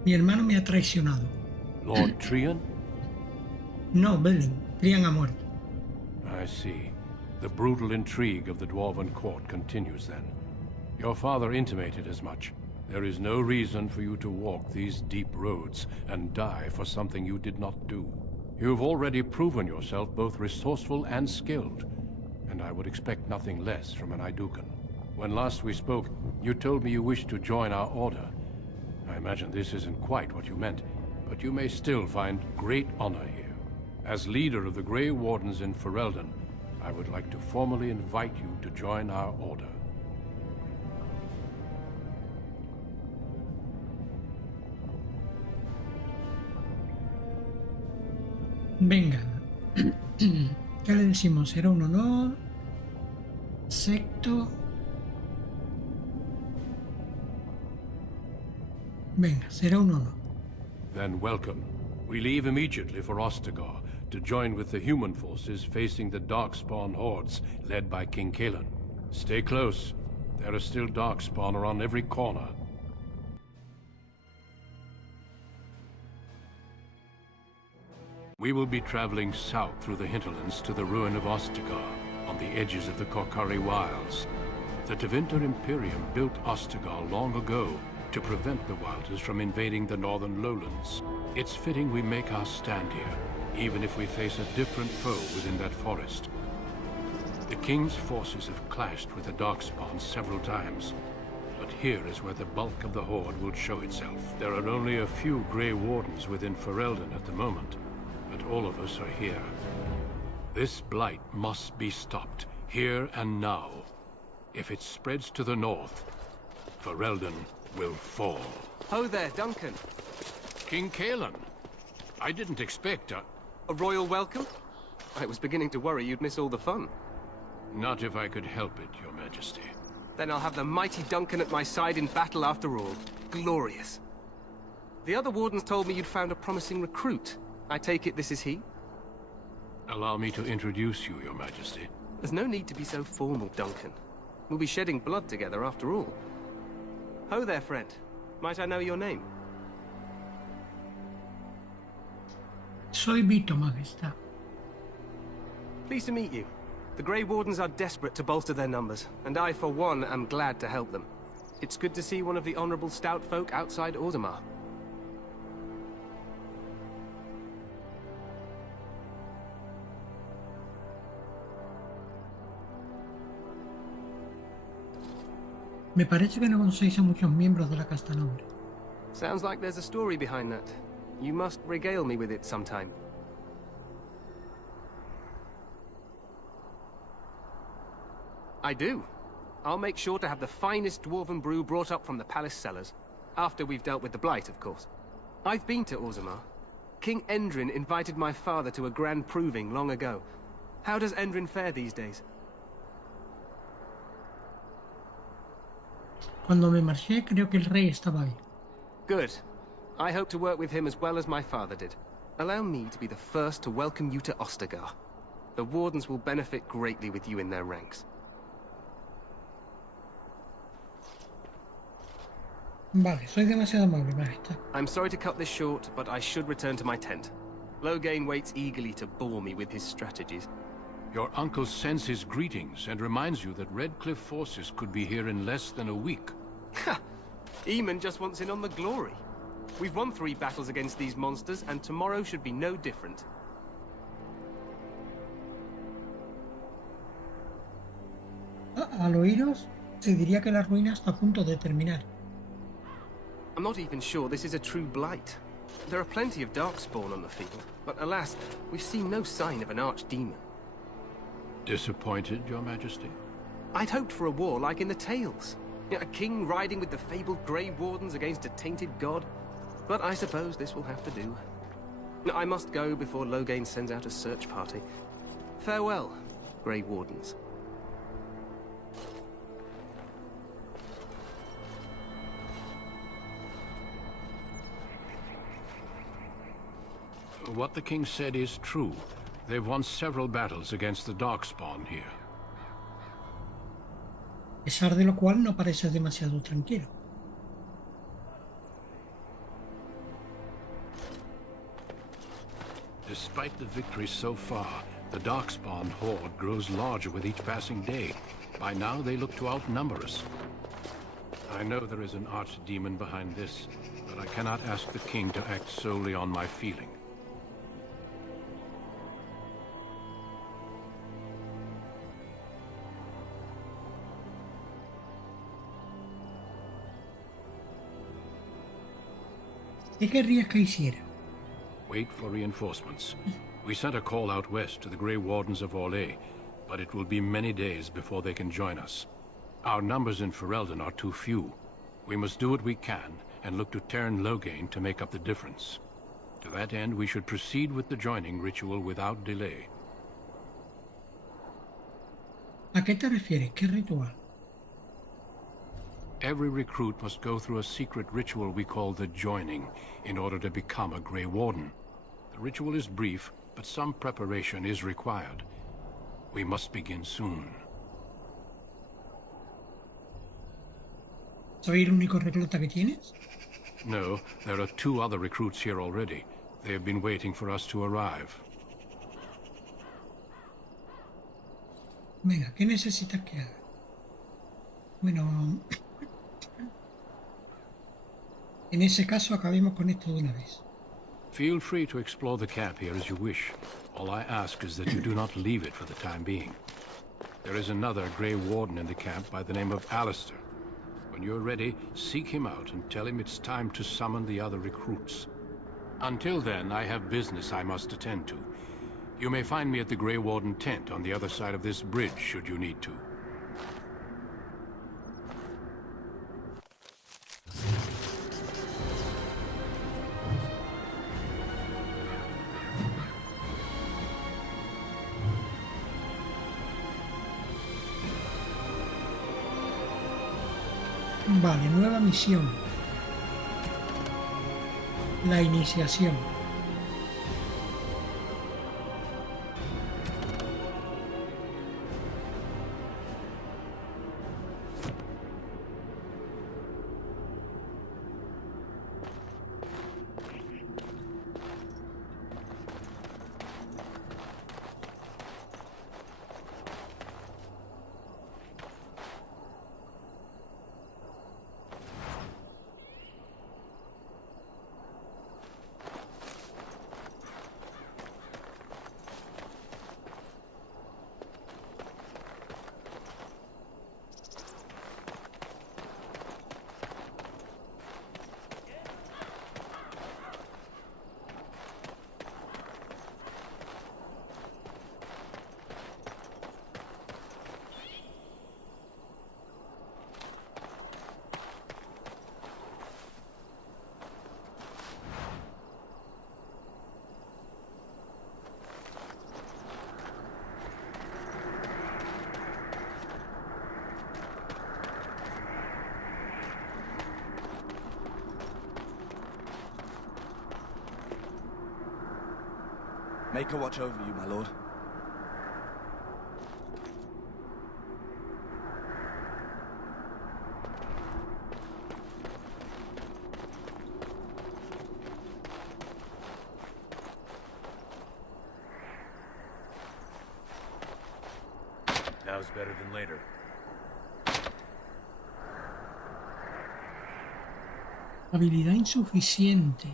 Mi hermano me ha traicionado. Lord Trian? No, Belen. Trian ha muerto. I see. The brutal intrigue of the dwarven court continues, then. Your father intimated as much. There is no reason for you to walk these deep roads and die for something you did not do. You've already proven yourself both resourceful and skilled, and I would expect nothing less from an Idukan. When last we spoke, you told me you wished to join our order. I imagine this isn't quite what you meant, but you may still find great honor here. As leader of the Grey Wardens in Ferelden, I would like to formally invite you to join our order. Venga. ¿Qué le decimos? ¿Será un honor? ¿Secto? Venga, será un honor. Then welcome. We leave immediately for Ostagar to join with the human forces facing the Darkspawn hordes led by King Kaelan. Stay close. There are still Darkspawn around every corner. We will be traveling south through the hinterlands to the ruin of Ostagar, on the edges of the Korkari Wilds. The Tevinter Imperium built Ostagar long ago to prevent the Wilders from invading the northern lowlands. It's fitting we make our stand here, even if we face a different foe within that forest. The King's forces have clashed with the Darkspawn several times, but here is where the bulk of the Horde will show itself. There are only a few Grey Wardens within Ferelden at the moment, but all of us are here. This blight must be stopped, here and now. If it spreads to the north, Ferelden will fall. Ho there, Duncan. King Kaelan. I didn't expect a royal welcome? I was beginning to worry you'd miss all the fun. Not if I could help it, Your Majesty. Then I'll have the mighty Duncan at my side in battle after all. Glorious. The other wardens told me you'd found a promising recruit. I take it this is he? Allow me to introduce you, Your Majesty. There's no need to be so formal, Duncan. We'll be shedding blood together after all. Ho there, friend. Might I know your name? Soy Vito, Majestad. Pleased to meet you. The Grey Wardens are desperate to bolster their numbers, and I, for one, am glad to help them. It's good to see one of the honorable stout folk outside Orzammar. Me parece que no conocéis a muchos miembros de la casta noble. Sounds like there's a story behind that. You must regale me with it sometime. I do. I'll make sure to have the finest dwarven brew brought up from the palace cellars. After we've dealt with the blight, of course. I've been to Orzammar. King Endrin invited my father to a grand proving long ago. How does Endrin fare these days? Cuando me marché, creo que el rey estaba bien. Good. I hope to work with him as well as my father did. Allow me to be the first to welcome you to Ostagar. The Wardens will benefit greatly with you in their ranks. Vale, soy demasiado amable, Majestad. I'm sorry to cut this short, but I should return to my tent. Loghain waits eagerly to bore me with his strategies. Your uncle sends his greetings and reminds you that Redcliffe forces could be here in less than a week. Ha! Eamon just wants in on the glory. We've won 3 battles against these monsters, and tomorrow should be no different. Al oíros, se diría que la ruina está a punto de terminar. I'm not even sure this is a true blight. There are plenty of darkspawn on the field, but alas, we've seen no sign of an archdemon. Disappointed, Your Majesty? I'd hoped for a war like in the tales. A king riding with the fabled Grey Wardens against a tainted god. But I suppose this will have to do. I must go before Loghain sends out a search party. Farewell, Grey Wardens. What the king said is true. They've won several battles against the Darkspawn here. A pesar de lo cual no parece demasiado tranquilo. Despite the victories so far, the Darkspawn horde grows larger with each passing day. By now, they look to outnumber us. I know there is an archdemon behind this, but I cannot ask the king to act solely on my feeling. ¿Qué querrías que hiciera? Wait for reinforcements. We sent a call out west to the Grey Wardens of Orlais, but it will be many days before they can join us. Our numbers in Ferelden are too few. We must do what we can and look to turn Loghain to make up the difference. To that end, we should proceed with the joining ritual without delay. ¿A qué te refieres? ¿Qué ritual? Every recruit must go through a secret ritual we call the joining in order to become a Grey Warden. The ritual is brief, but some preparation is required. We must begin soon. ¿Soy el único recluta que tienes? No, there are 2 other recruits here already. They have been waiting for us to arrive. Venga, ¿qué necesitas que haga? Bueno... En ese caso, acabemos con esto de una vez. Feel free to explore the camp here as you wish. All I ask is that you do not leave it for the time being. There is another Grey Warden in the camp by the name of Alistair. When you're ready, seek him out and tell him it's time to summon the other recruits. Until then, I have business I must attend to. You may find me at the Grey Warden tent on the other side of this bridge, should you need to. Vale, nueva misión. La iniciación. Make her watch over you, my lord. Now's better than later. Habilidad insuficiente.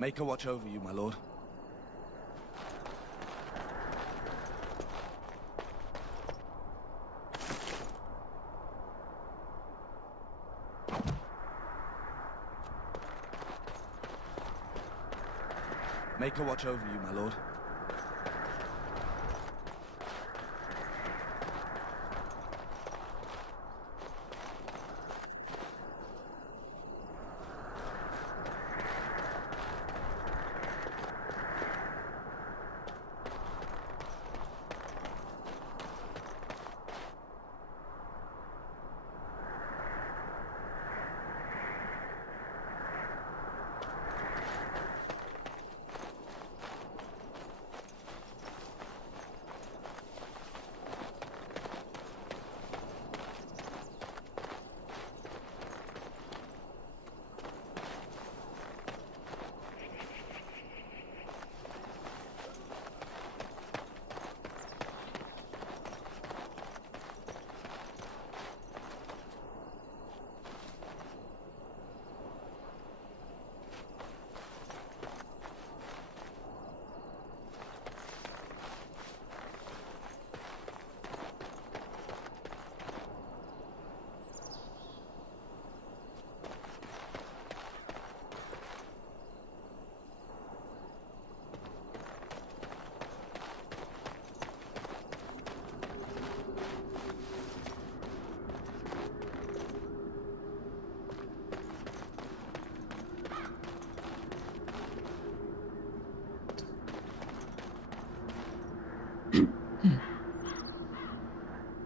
Make a watch over you, my lord. Make a watch over you, my lord.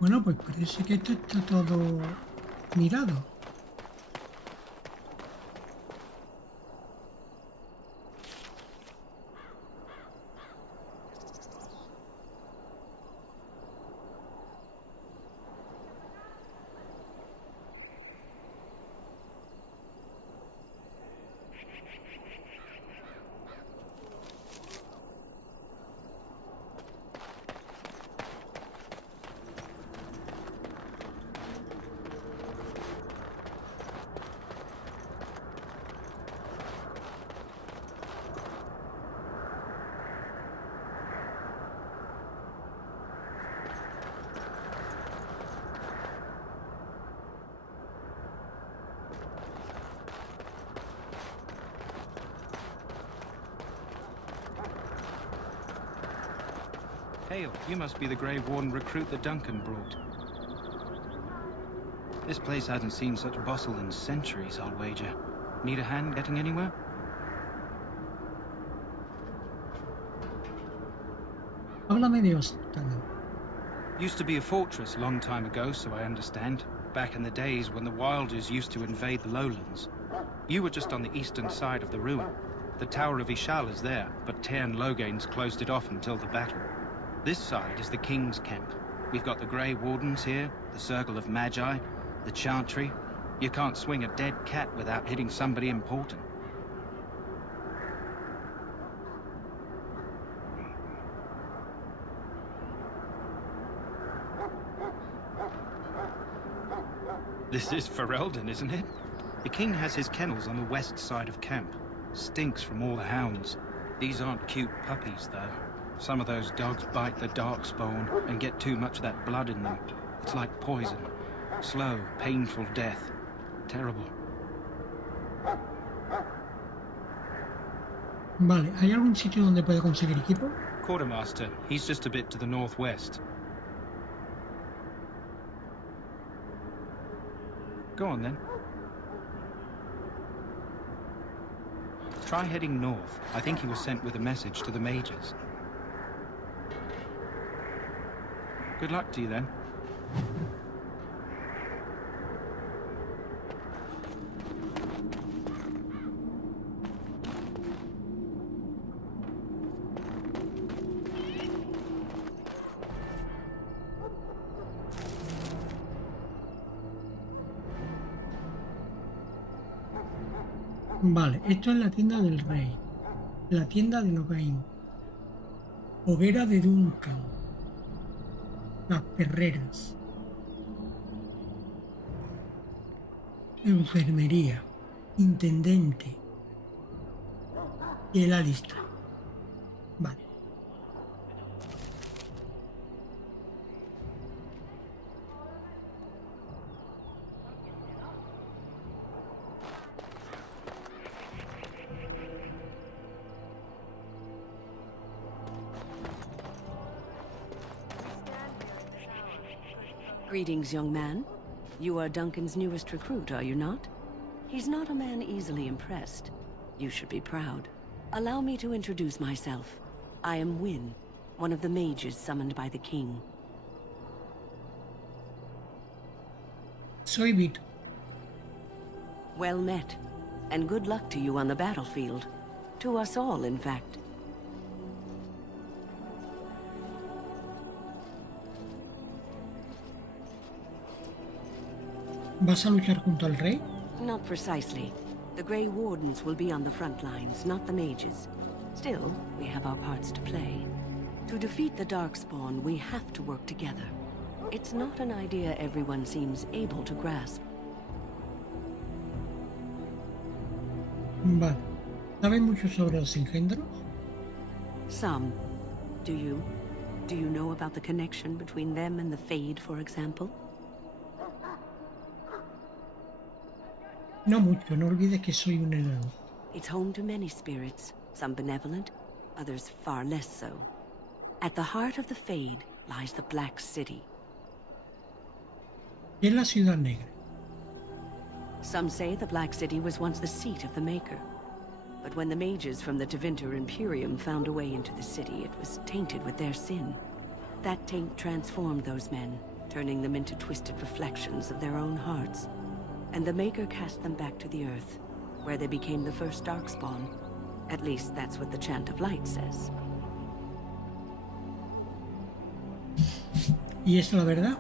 Bueno, pues parece que esto está todo mirado. Hail, you must be the Grey Warden recruit that Duncan brought. This place hasn't seen such bustle in centuries, I'll wager. Need a hand getting anywhere? Háblame de Ostana. Used to be a fortress a long time ago, so I understand. Back in the days when the Wilders used to invade the lowlands. You were just on the eastern side of the ruin. The Tower of Ishal is there, but Tairn Logain's closed it off until the battle. This side is the King's camp. We've got the Grey Wardens here, the Circle of Magi, the Chantry. You can't swing a dead cat without hitting somebody important. This is Ferelden, isn't it? The King has his kennels on the west side of camp. Stinks from all the hounds. These aren't cute puppies, though. Some of those dogs bite the darkspawn and get too much of that blood in them. It's like poison. Slow, painful death. Terrible. Vale, ¿hay algún sitio donde pueda conseguir equipo? Quartermaster, he's just a bit to the northwest. Go on then. Try heading north. I think he was sent with a message to the mages. Good luck to you then. Vale, esto es la tienda del rey. La tienda de Logain. Hoguera de Duncan. Las perreras. Enfermería. Intendente. Y la lista. Vale. Greetings, young man. You are Duncan's newest recruit, are you not? He's not a man easily impressed. You should be proud. Allow me to introduce myself. I am Wynne, one of the mages summoned by the king. Soy Vito. Well met, and good luck to you on the battlefield. To us all, in fact. ¿Vas a luchar junto al rey? Not precisely. The Grey Wardens will be on the front lines, not the mages. Still, we have our parts to play. To defeat the Darkspawn, we have to work together. It's not an idea everyone seems able to grasp. Vale. ¿Sabes mucho sobre los engendros? Some. Do you? Do you know about the connection between them and the Fade, for example? No mucho, no olvides que soy un enano. It's home to many spirits, some benevolent, others far less so. At the heart of the Fade lies the Black City. ¿Qué es la Ciudad Negra? Some say the Black City was once the seat of the Maker. But when the mages from the Tevinter Imperium found a way into the city, it was tainted with their sin. That taint transformed those men, turning them into twisted reflections of their own hearts. And the Maker cast them back to the Earth, where they became the first Darkspawn. At least that's what the Chant of Light says. ¿Y es la verdad?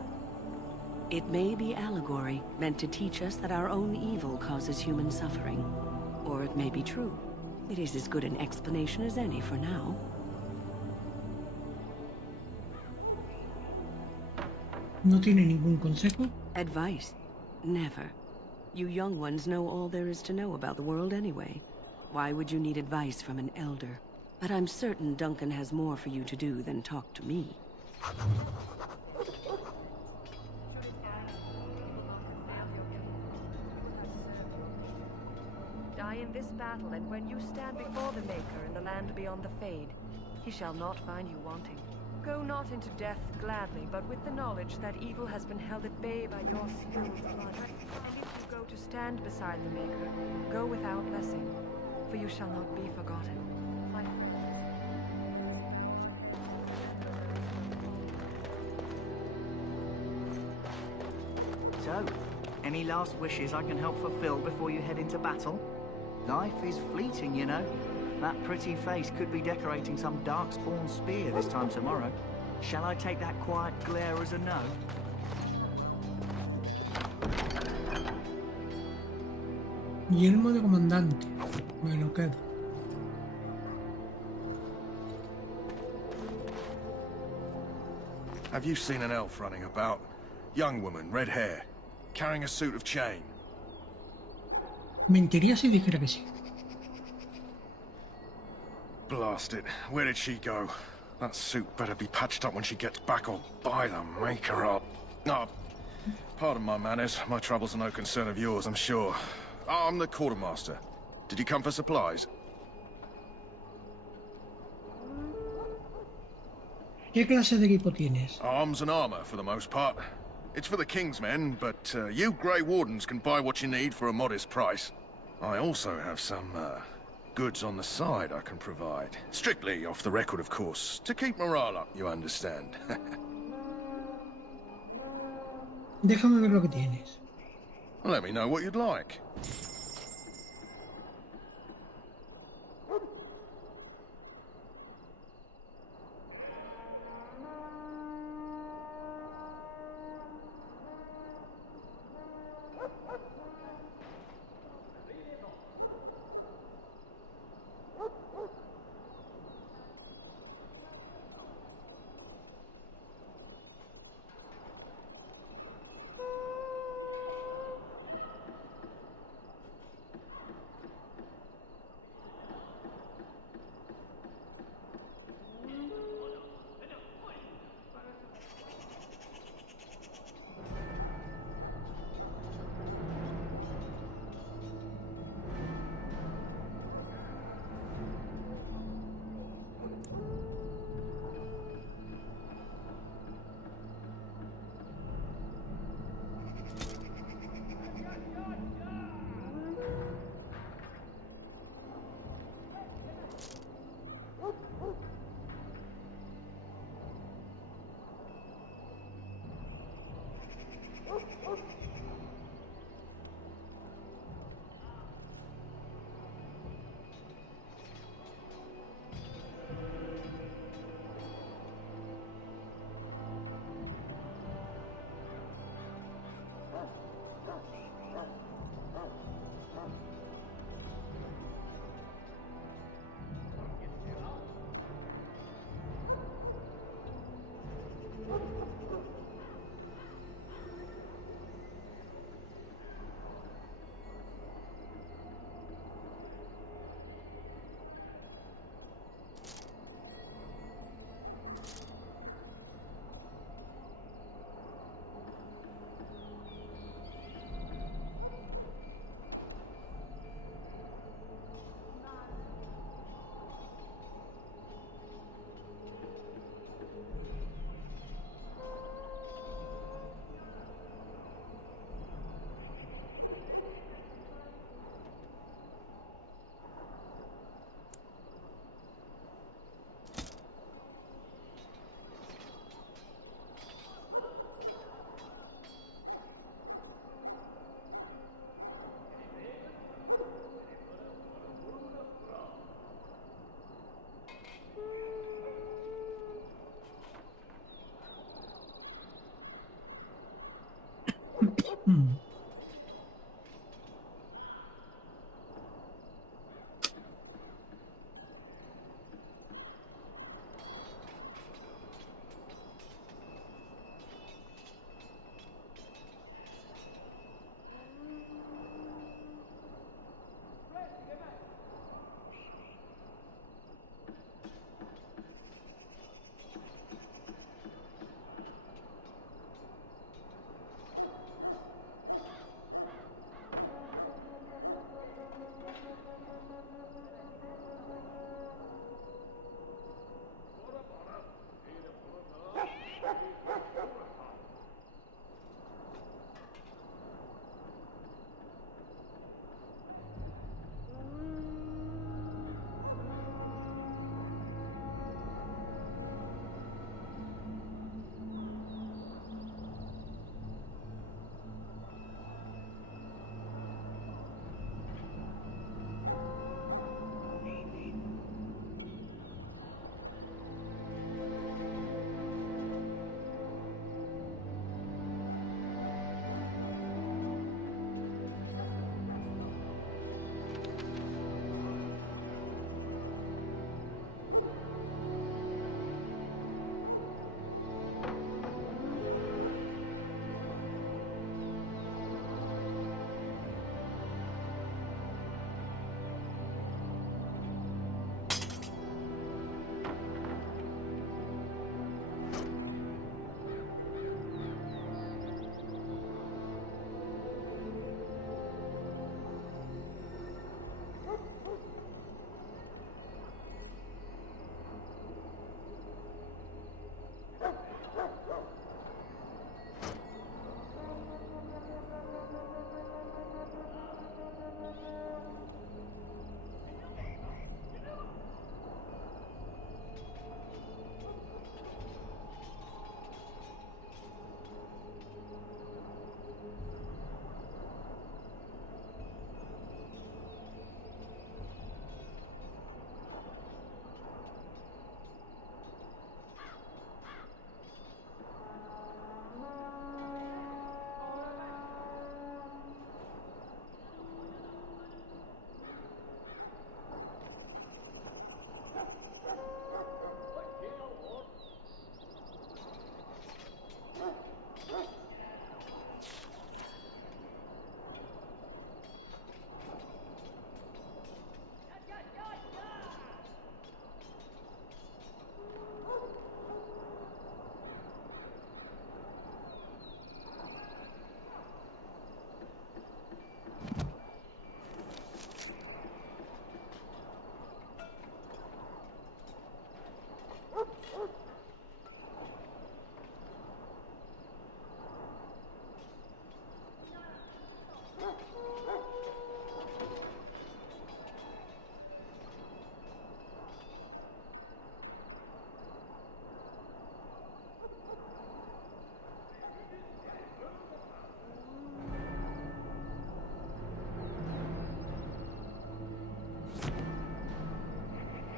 It may be allegory, meant to teach us that our own evil causes human suffering. Or it may be true. It is as good an explanation as any for now. ¿No tiene ningún consejo? Advice? Never. You young ones know all there is to know about the world anyway. Why would you need advice from an elder? But I'm certain Duncan has more for you to do than talk to me. Die in this battle, and when you stand before the Maker in the land beyond the Fade, he shall not find you wanting. Go not into death gladly, but with the knowledge that evil has been held at bay by your spilled blood. And if you go to stand beside the Maker, go without blessing, for you shall not be forgotten. So, any last wishes I can help fulfill before you head into battle? Life is fleeting, you know. That pretty face could be decorating some Darkspawn spear this time tomorrow. Shall I take that quiet glare as a no? Yelmo de comandante. Me lo quedo. Have you seen an elf running about? Young woman, red hair, carrying a suit of chain. Mentiría si dijera que sí. Blast it. Where did she go? That suit better be patched up when she gets back, or by the Maker up. Oh, pardon my manners. My troubles are no concern of yours, I'm sure. I'm the quartermaster. Did you come for supplies? ¿Qué clase de equipo tienes? Arms and armor, for the most part. It's for the King's men, but you Grey Wardens can buy what you need for a modest price. I also have some, goods on the side I can provide. Strictly off the record, of course. To keep morale up, you understand. Déjame ver lo que tienes. Let me know what you'd like. Mm.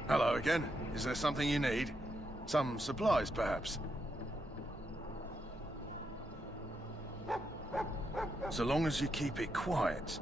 Hello again. Is there something you need? Some supplies, perhaps? So long as you keep it quiet.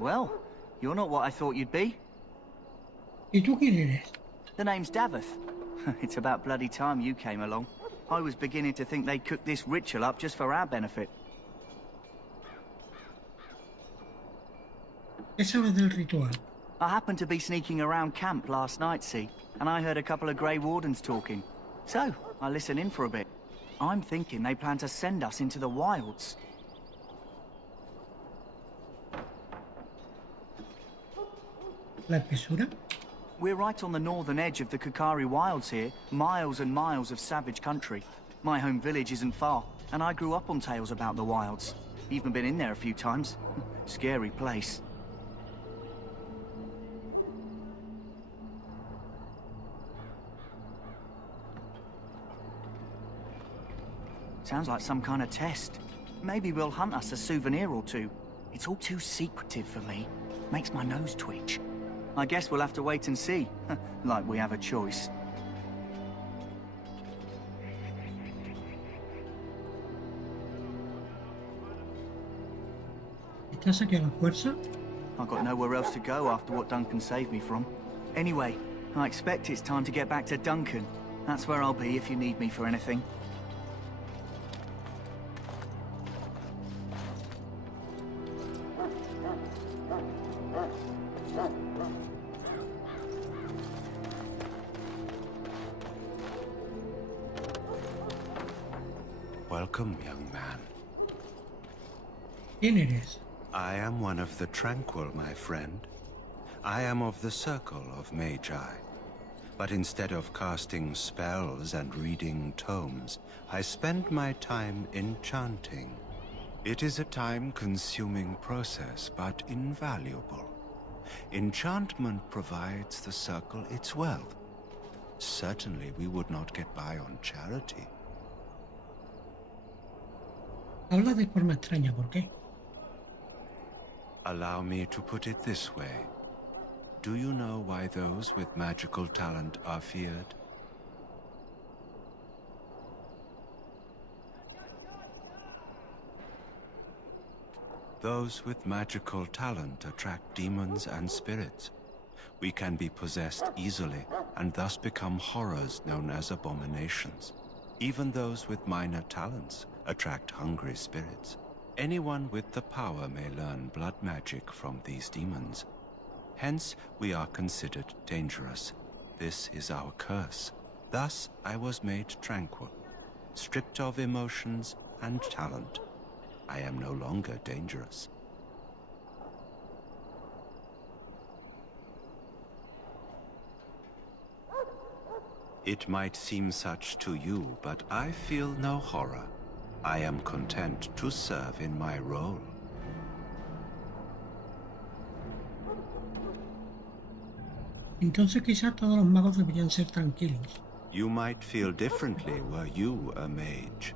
Well, you're not what I thought you'd be. ¿Y tú quién eres? The name's Daveth. It's about bloody time you came along. I was beginning to think they cooked this ritual up just for our benefit. ¿Qué sabes del ritual? I happened to be sneaking around camp last night, see, and I heard a couple of Grey Wardens talking. So, I listened in for a bit. I'm thinking they plan to send us into the wilds. ¿La espesura? We're right on the northern edge of the Kukari Wilds here, miles and miles of savage country. My home village isn't far, and I grew up on tales about the wilds. Even been in there a few times. Scary place. Sounds like some kind of test. Maybe we'll hunt us a souvenir or two. It's all too secretive for me. Makes my nose twitch. I guess we'll have to wait and see. Like we have a choice. ¿Estás aquí a la fuerza? I've got nowhere else to go after what Duncan saved me from. Anyway, I expect it's time to get back to Duncan. That's where I'll be if you need me for anything. Welcome, young man. ¿Quién eres? I am one of the Tranquil, my friend. I am of the Circle of Magi. But instead of casting spells and reading tomes, I spend my time enchanting. It is a time-consuming process, but invaluable. Enchantment provides the Circle its wealth. Certainly we would not get by on charity. Habla de forma extraña, ¿por qué? Allow me to put it this way. Do you know why those with magical talent are feared? Those with magical talent attract demons and spirits. We can be possessed easily, and thus become horrors known as abominations. Even those with minor talents attract hungry spirits. Anyone with the power may learn blood magic from these demons. Hence, we are considered dangerous. This is our curse. Thus, I was made tranquil, stripped of emotions and talent. I am no longer dangerous. It might seem such to you, but I feel no horror. I am content to serve in my role. Entonces quizás todos los magos deberían ser tranquilos. You might feel differently were you a mage.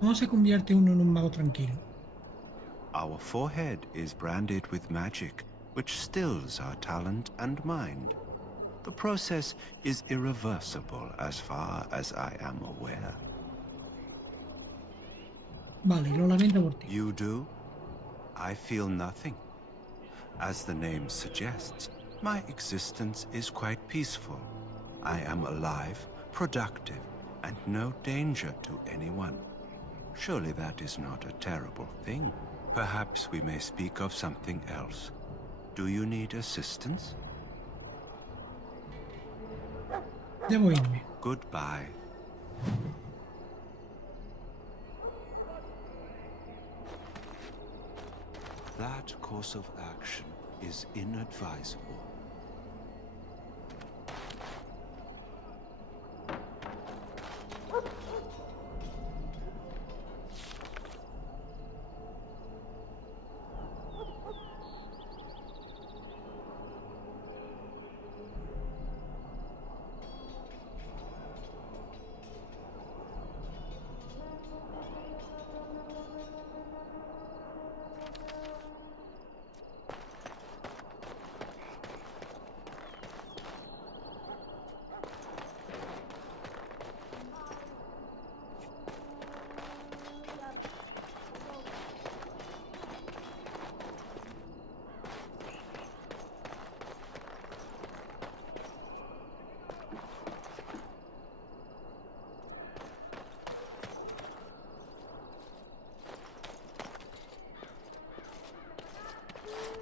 ¿Cómo se convierte uno en un mago tranquilo? Our forehead is branded with magic, which stills our talent and mind. The process is irreversible as far as I am aware. Vale, lo lamento por ti. You do? I feel nothing. As the name suggests, my existence is quite peaceful. I am alive, productive, and no danger to anyone. Surely that is not a terrible thing. Perhaps we may speak of something else. Do you need assistance? Debo irme. Goodbye. That course of action is inadvisable.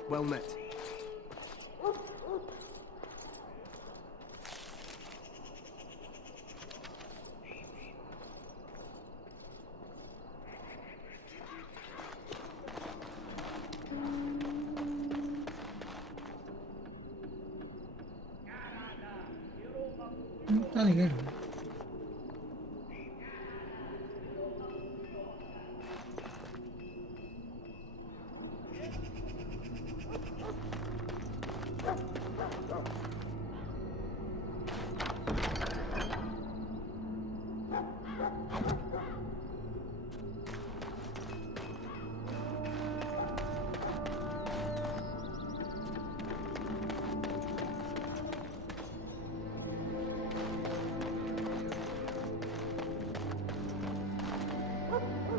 Well met. Está de guerra.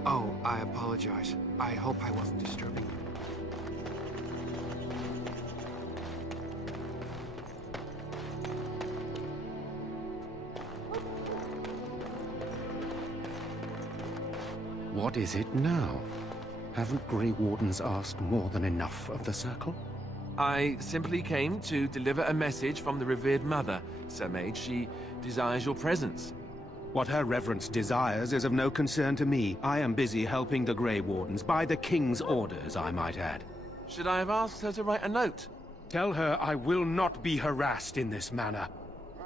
Oh, I apologize. I hope I wasn't disturbing. What is it now? Haven't Grey Wardens asked more than enough of the Circle? I simply came to deliver a message from the revered mother, Sir Mage. She desires your presence. What her reverence desires is of no concern to me. I am busy helping the Grey Wardens, by the King's orders, I might add. Should I have asked her to write a note? Tell her I will not be harassed in this manner.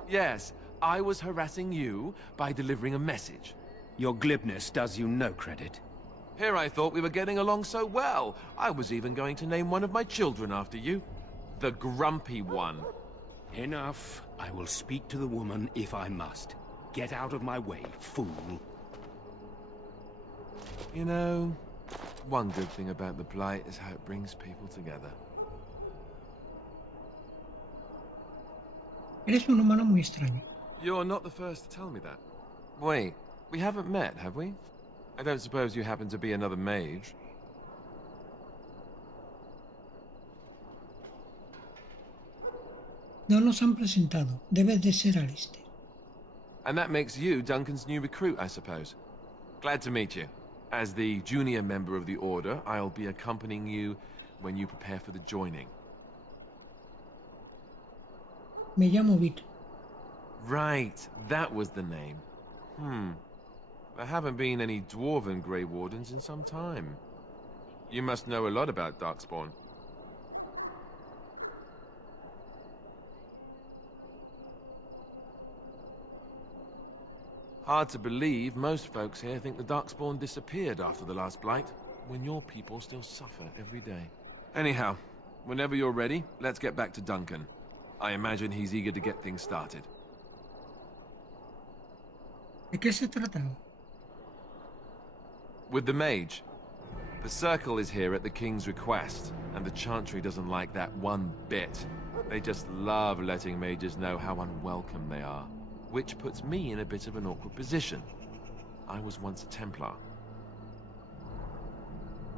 Yes, I was harassing you by delivering a message. Your glibness does you no credit. Here I thought we were getting along so well. I was even going to name one of my children after you. The Grumpy One. Enough. I will speak to the woman if I must. Get out of my way, fool. You know, one good thing about the Blight is how it brings people together. Eres un humano muy extraño. You're not the first to tell me that. Wait, we haven't met, have we? I don't suppose you happen to be another mage? No nos han presentado. Debes de ser Alistair. And that makes you Duncan's new recruit, I suppose. Glad to meet you. As the junior member of the Order, I'll be accompanying you when you prepare for the joining. Me llamo Vito. Right, that was the name. There haven't been any Dwarven Grey Wardens in some time. You must know a lot about Darkspawn. Hard to believe, most folks here think the Darkspawn disappeared after the last Blight, when your people still suffer every day. Anyhow, whenever you're ready, let's get back to Duncan. I imagine he's eager to get things started. ¿De qué se trata? With the mage. The Circle is here at the King's request, and the Chantry doesn't like that one bit. They just love letting mages know how unwelcome they are, which puts me in a bit of an awkward position. I was once a Templar.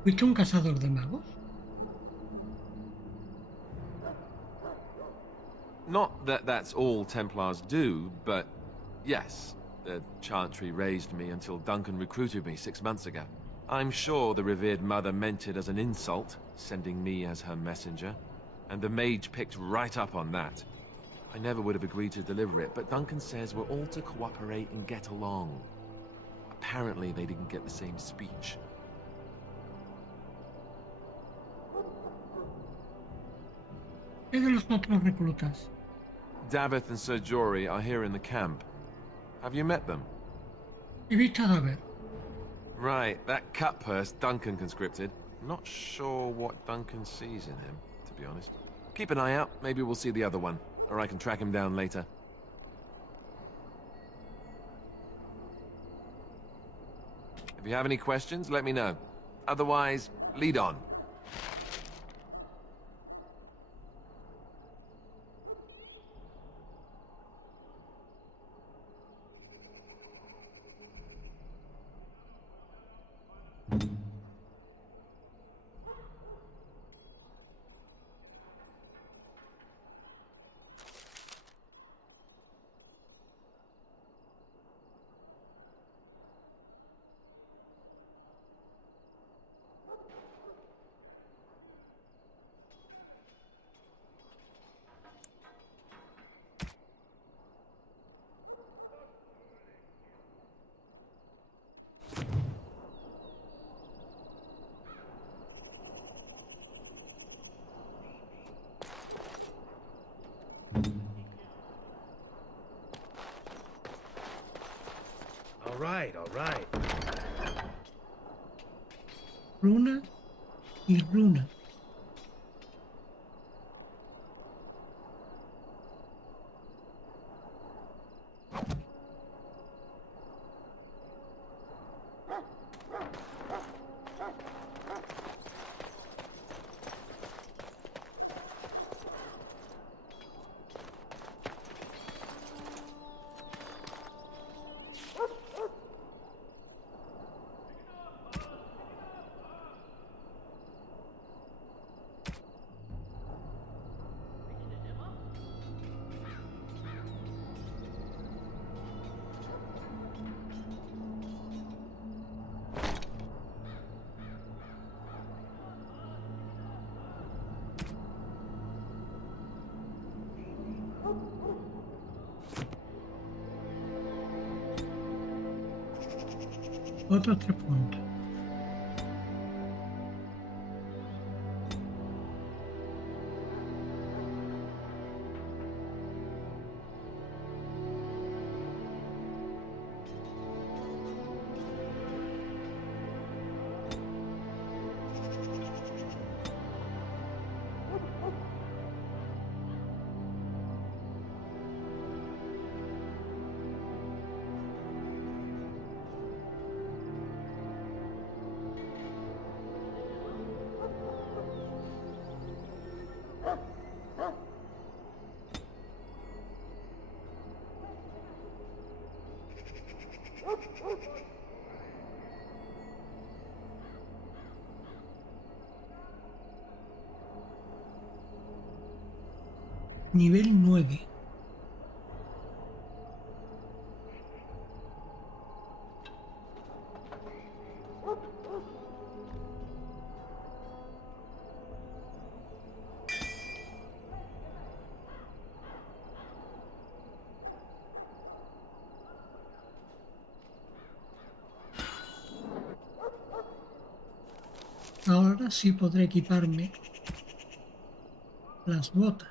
¿Fuiste un cazador de magos? Not that that's all Templars do, but yes. The Chantry raised me until Duncan recruited me 6 months ago. I'm sure the revered mother meant it as an insult, sending me as her messenger, and the mage picked right up on that. I never would have agreed to deliver it, but Duncan says we're all to cooperate and get along. Apparently they didn't get the same speech. ¿Qué de los otros reclutas? Davith and Sir Jory are here in the camp. Have you met them? He visto a Davith. Right, that cutpurse Duncan conscripted. Not sure what Duncan sees in him, to be honest. Keep an eye out, maybe we'll see the other one, or I can track him down later. If you have any questions, let me know. Otherwise, lead on. Right. Runa y runa. Otros 3 puntos. Nivel 9. Ahora sí podré equiparme las botas.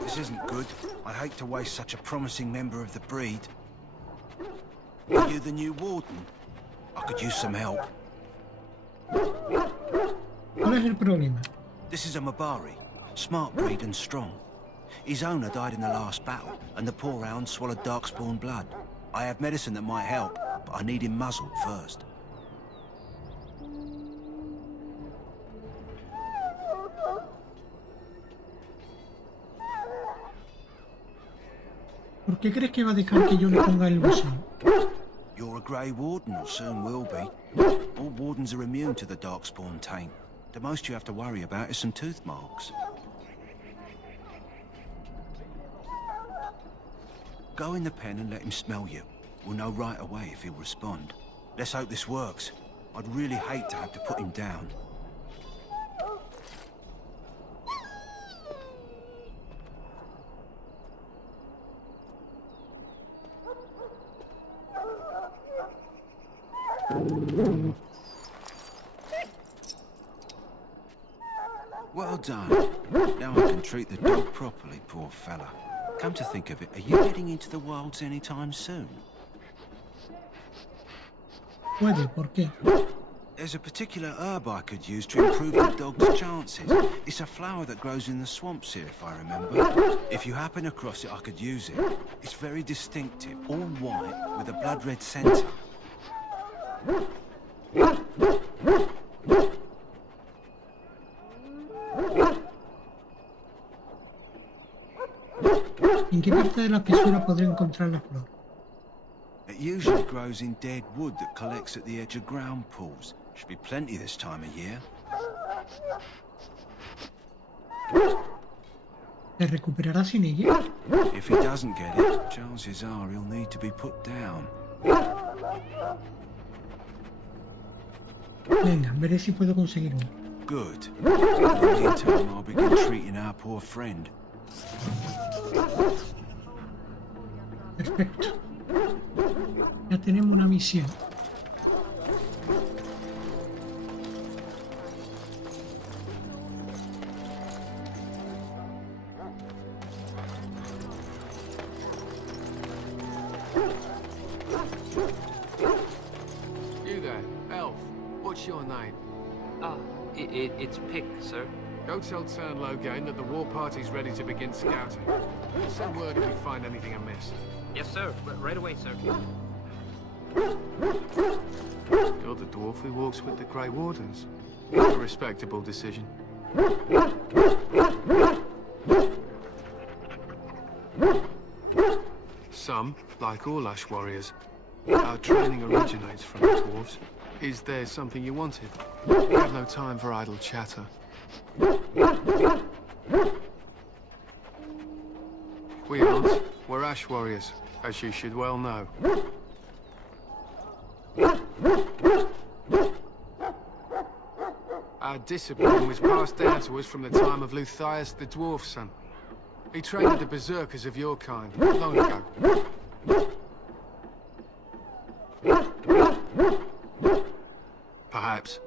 This isn't good. I hate to waste such a promising member of the breed. Are you the new warden? I could use some help. ¿Cuál es el problema? This is a Mabari, smart breed and strong. His owner died in the last battle, and the poor hound swallowed darkspawn blood. I have medicine that might help, but I need him muzzled first. ¿Por qué crees que va a dejar que yo le ponga el bozal? You're a Grey Warden, or soon will be. All wardens are immune to the darkspawn taint. The most you have to worry about is some tooth marks. Go in the pen and let him smell you. We'll know right away if he'll respond. Let's hope this works. I'd really hate to have to put him down. Well done. Now I can treat the dog properly, poor fella. Come to think of it, are you heading into the wilds anytime soon? Puede, ¿por qué? There's a particular herb I could use to improve the dog's chances. It's a flower that grows in the swamps here, if I remember. If you happen across it, I could use it. It's very distinctive, all white, with a blood-red centre. ¿En qué parte de la espesura podré encontrar la flor? It usually grows in dead wood that collects at the edge of ground pools. Should be plenty this time of year. ¿Se recuperará sin ella? If he doesn't get it, chances are he'll need to be put down. Venga, veré si puedo conseguir uno. Good. In the meantime, I'll begin treating our poor friend. Perfecto. Ya tenemos una misión. You there, elf. What's your name? It's Pick, sir. Go tell Turnlogain that the war party's ready to begin scouting. Send word if we find anything amiss. Yes, sir. Right away, sir. You're the dwarf who walks with the Grey Wardens. A respectable decision. Some, like all Ash warriors, our training originates from the dwarves. Is there something you wanted? We have no time for idle chatter. We aren't. We're Ash warriors, as you should well know. Our discipline was passed down to us from the time of Luthias the Dwarf Son. He trained the berserkers of your kind, long ago. Perhaps.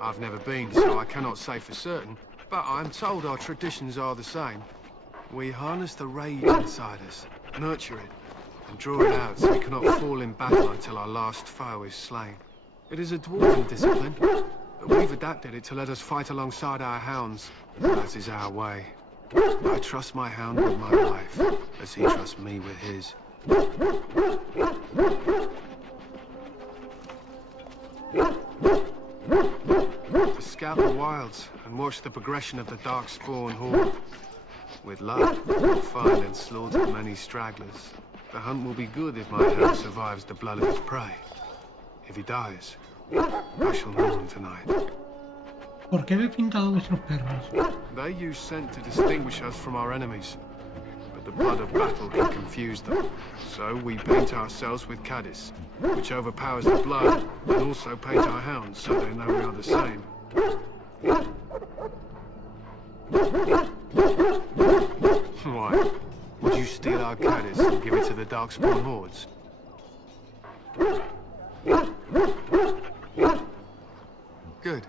I've never been, so I cannot say for certain, but I'm told our traditions are the same. We harness the rage inside us, nurture it, and draw it out so we cannot fall in battle until our last foe is slain. It is a dwarven discipline, but we've adapted it to let us fight alongside our hounds. That is our way. I trust my hound with my life, as he trusts me with his. To scout the wilds and watch the progression of the Darkspawn horde. With luck, we'll find and slaughter many stragglers. The hunt will be good if my hound survives the blood of his prey. If he dies, I shall mourn tonight. ¿Por qué habéis pintado vuestros perros? They use scent to distinguish us from our enemies. But the blood of battle can confuse them. So we paint ourselves with caddis, which overpowers the blood, and also paint our hounds so they know we are the same. Why? Would you steal our caddis and give it to the Darkspawn hordes? Good.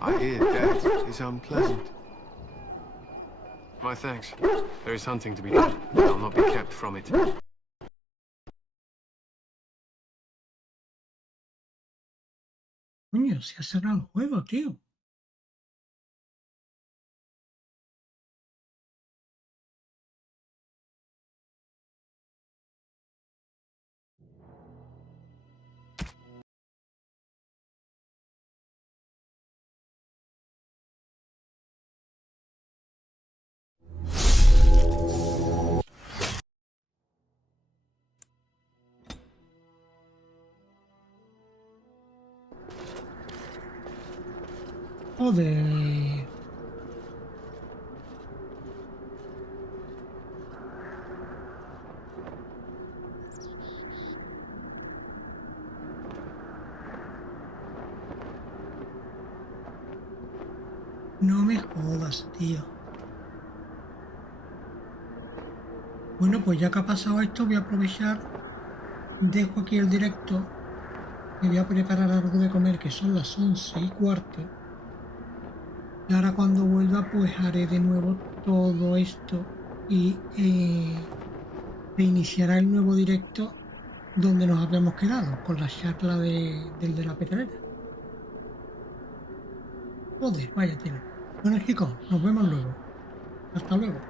I hear death is unpleasant. My thanks. There is hunting to be done. I'll not be kept from it. Coño, se ha cerrado el juego, tío. Joder. No me jodas, tío. Bueno, pues ya que ha pasado esto, voy a aprovechar. Dejo aquí el directo. Me voy a preparar algo de comer, que son las 11:15. Y ahora cuando vuelva pues haré de nuevo todo esto y reiniciará el nuevo directo donde nos habíamos quedado, con la charla del de la petrolera. Joder, vaya tela. Bueno chicos, nos vemos luego. Hasta luego.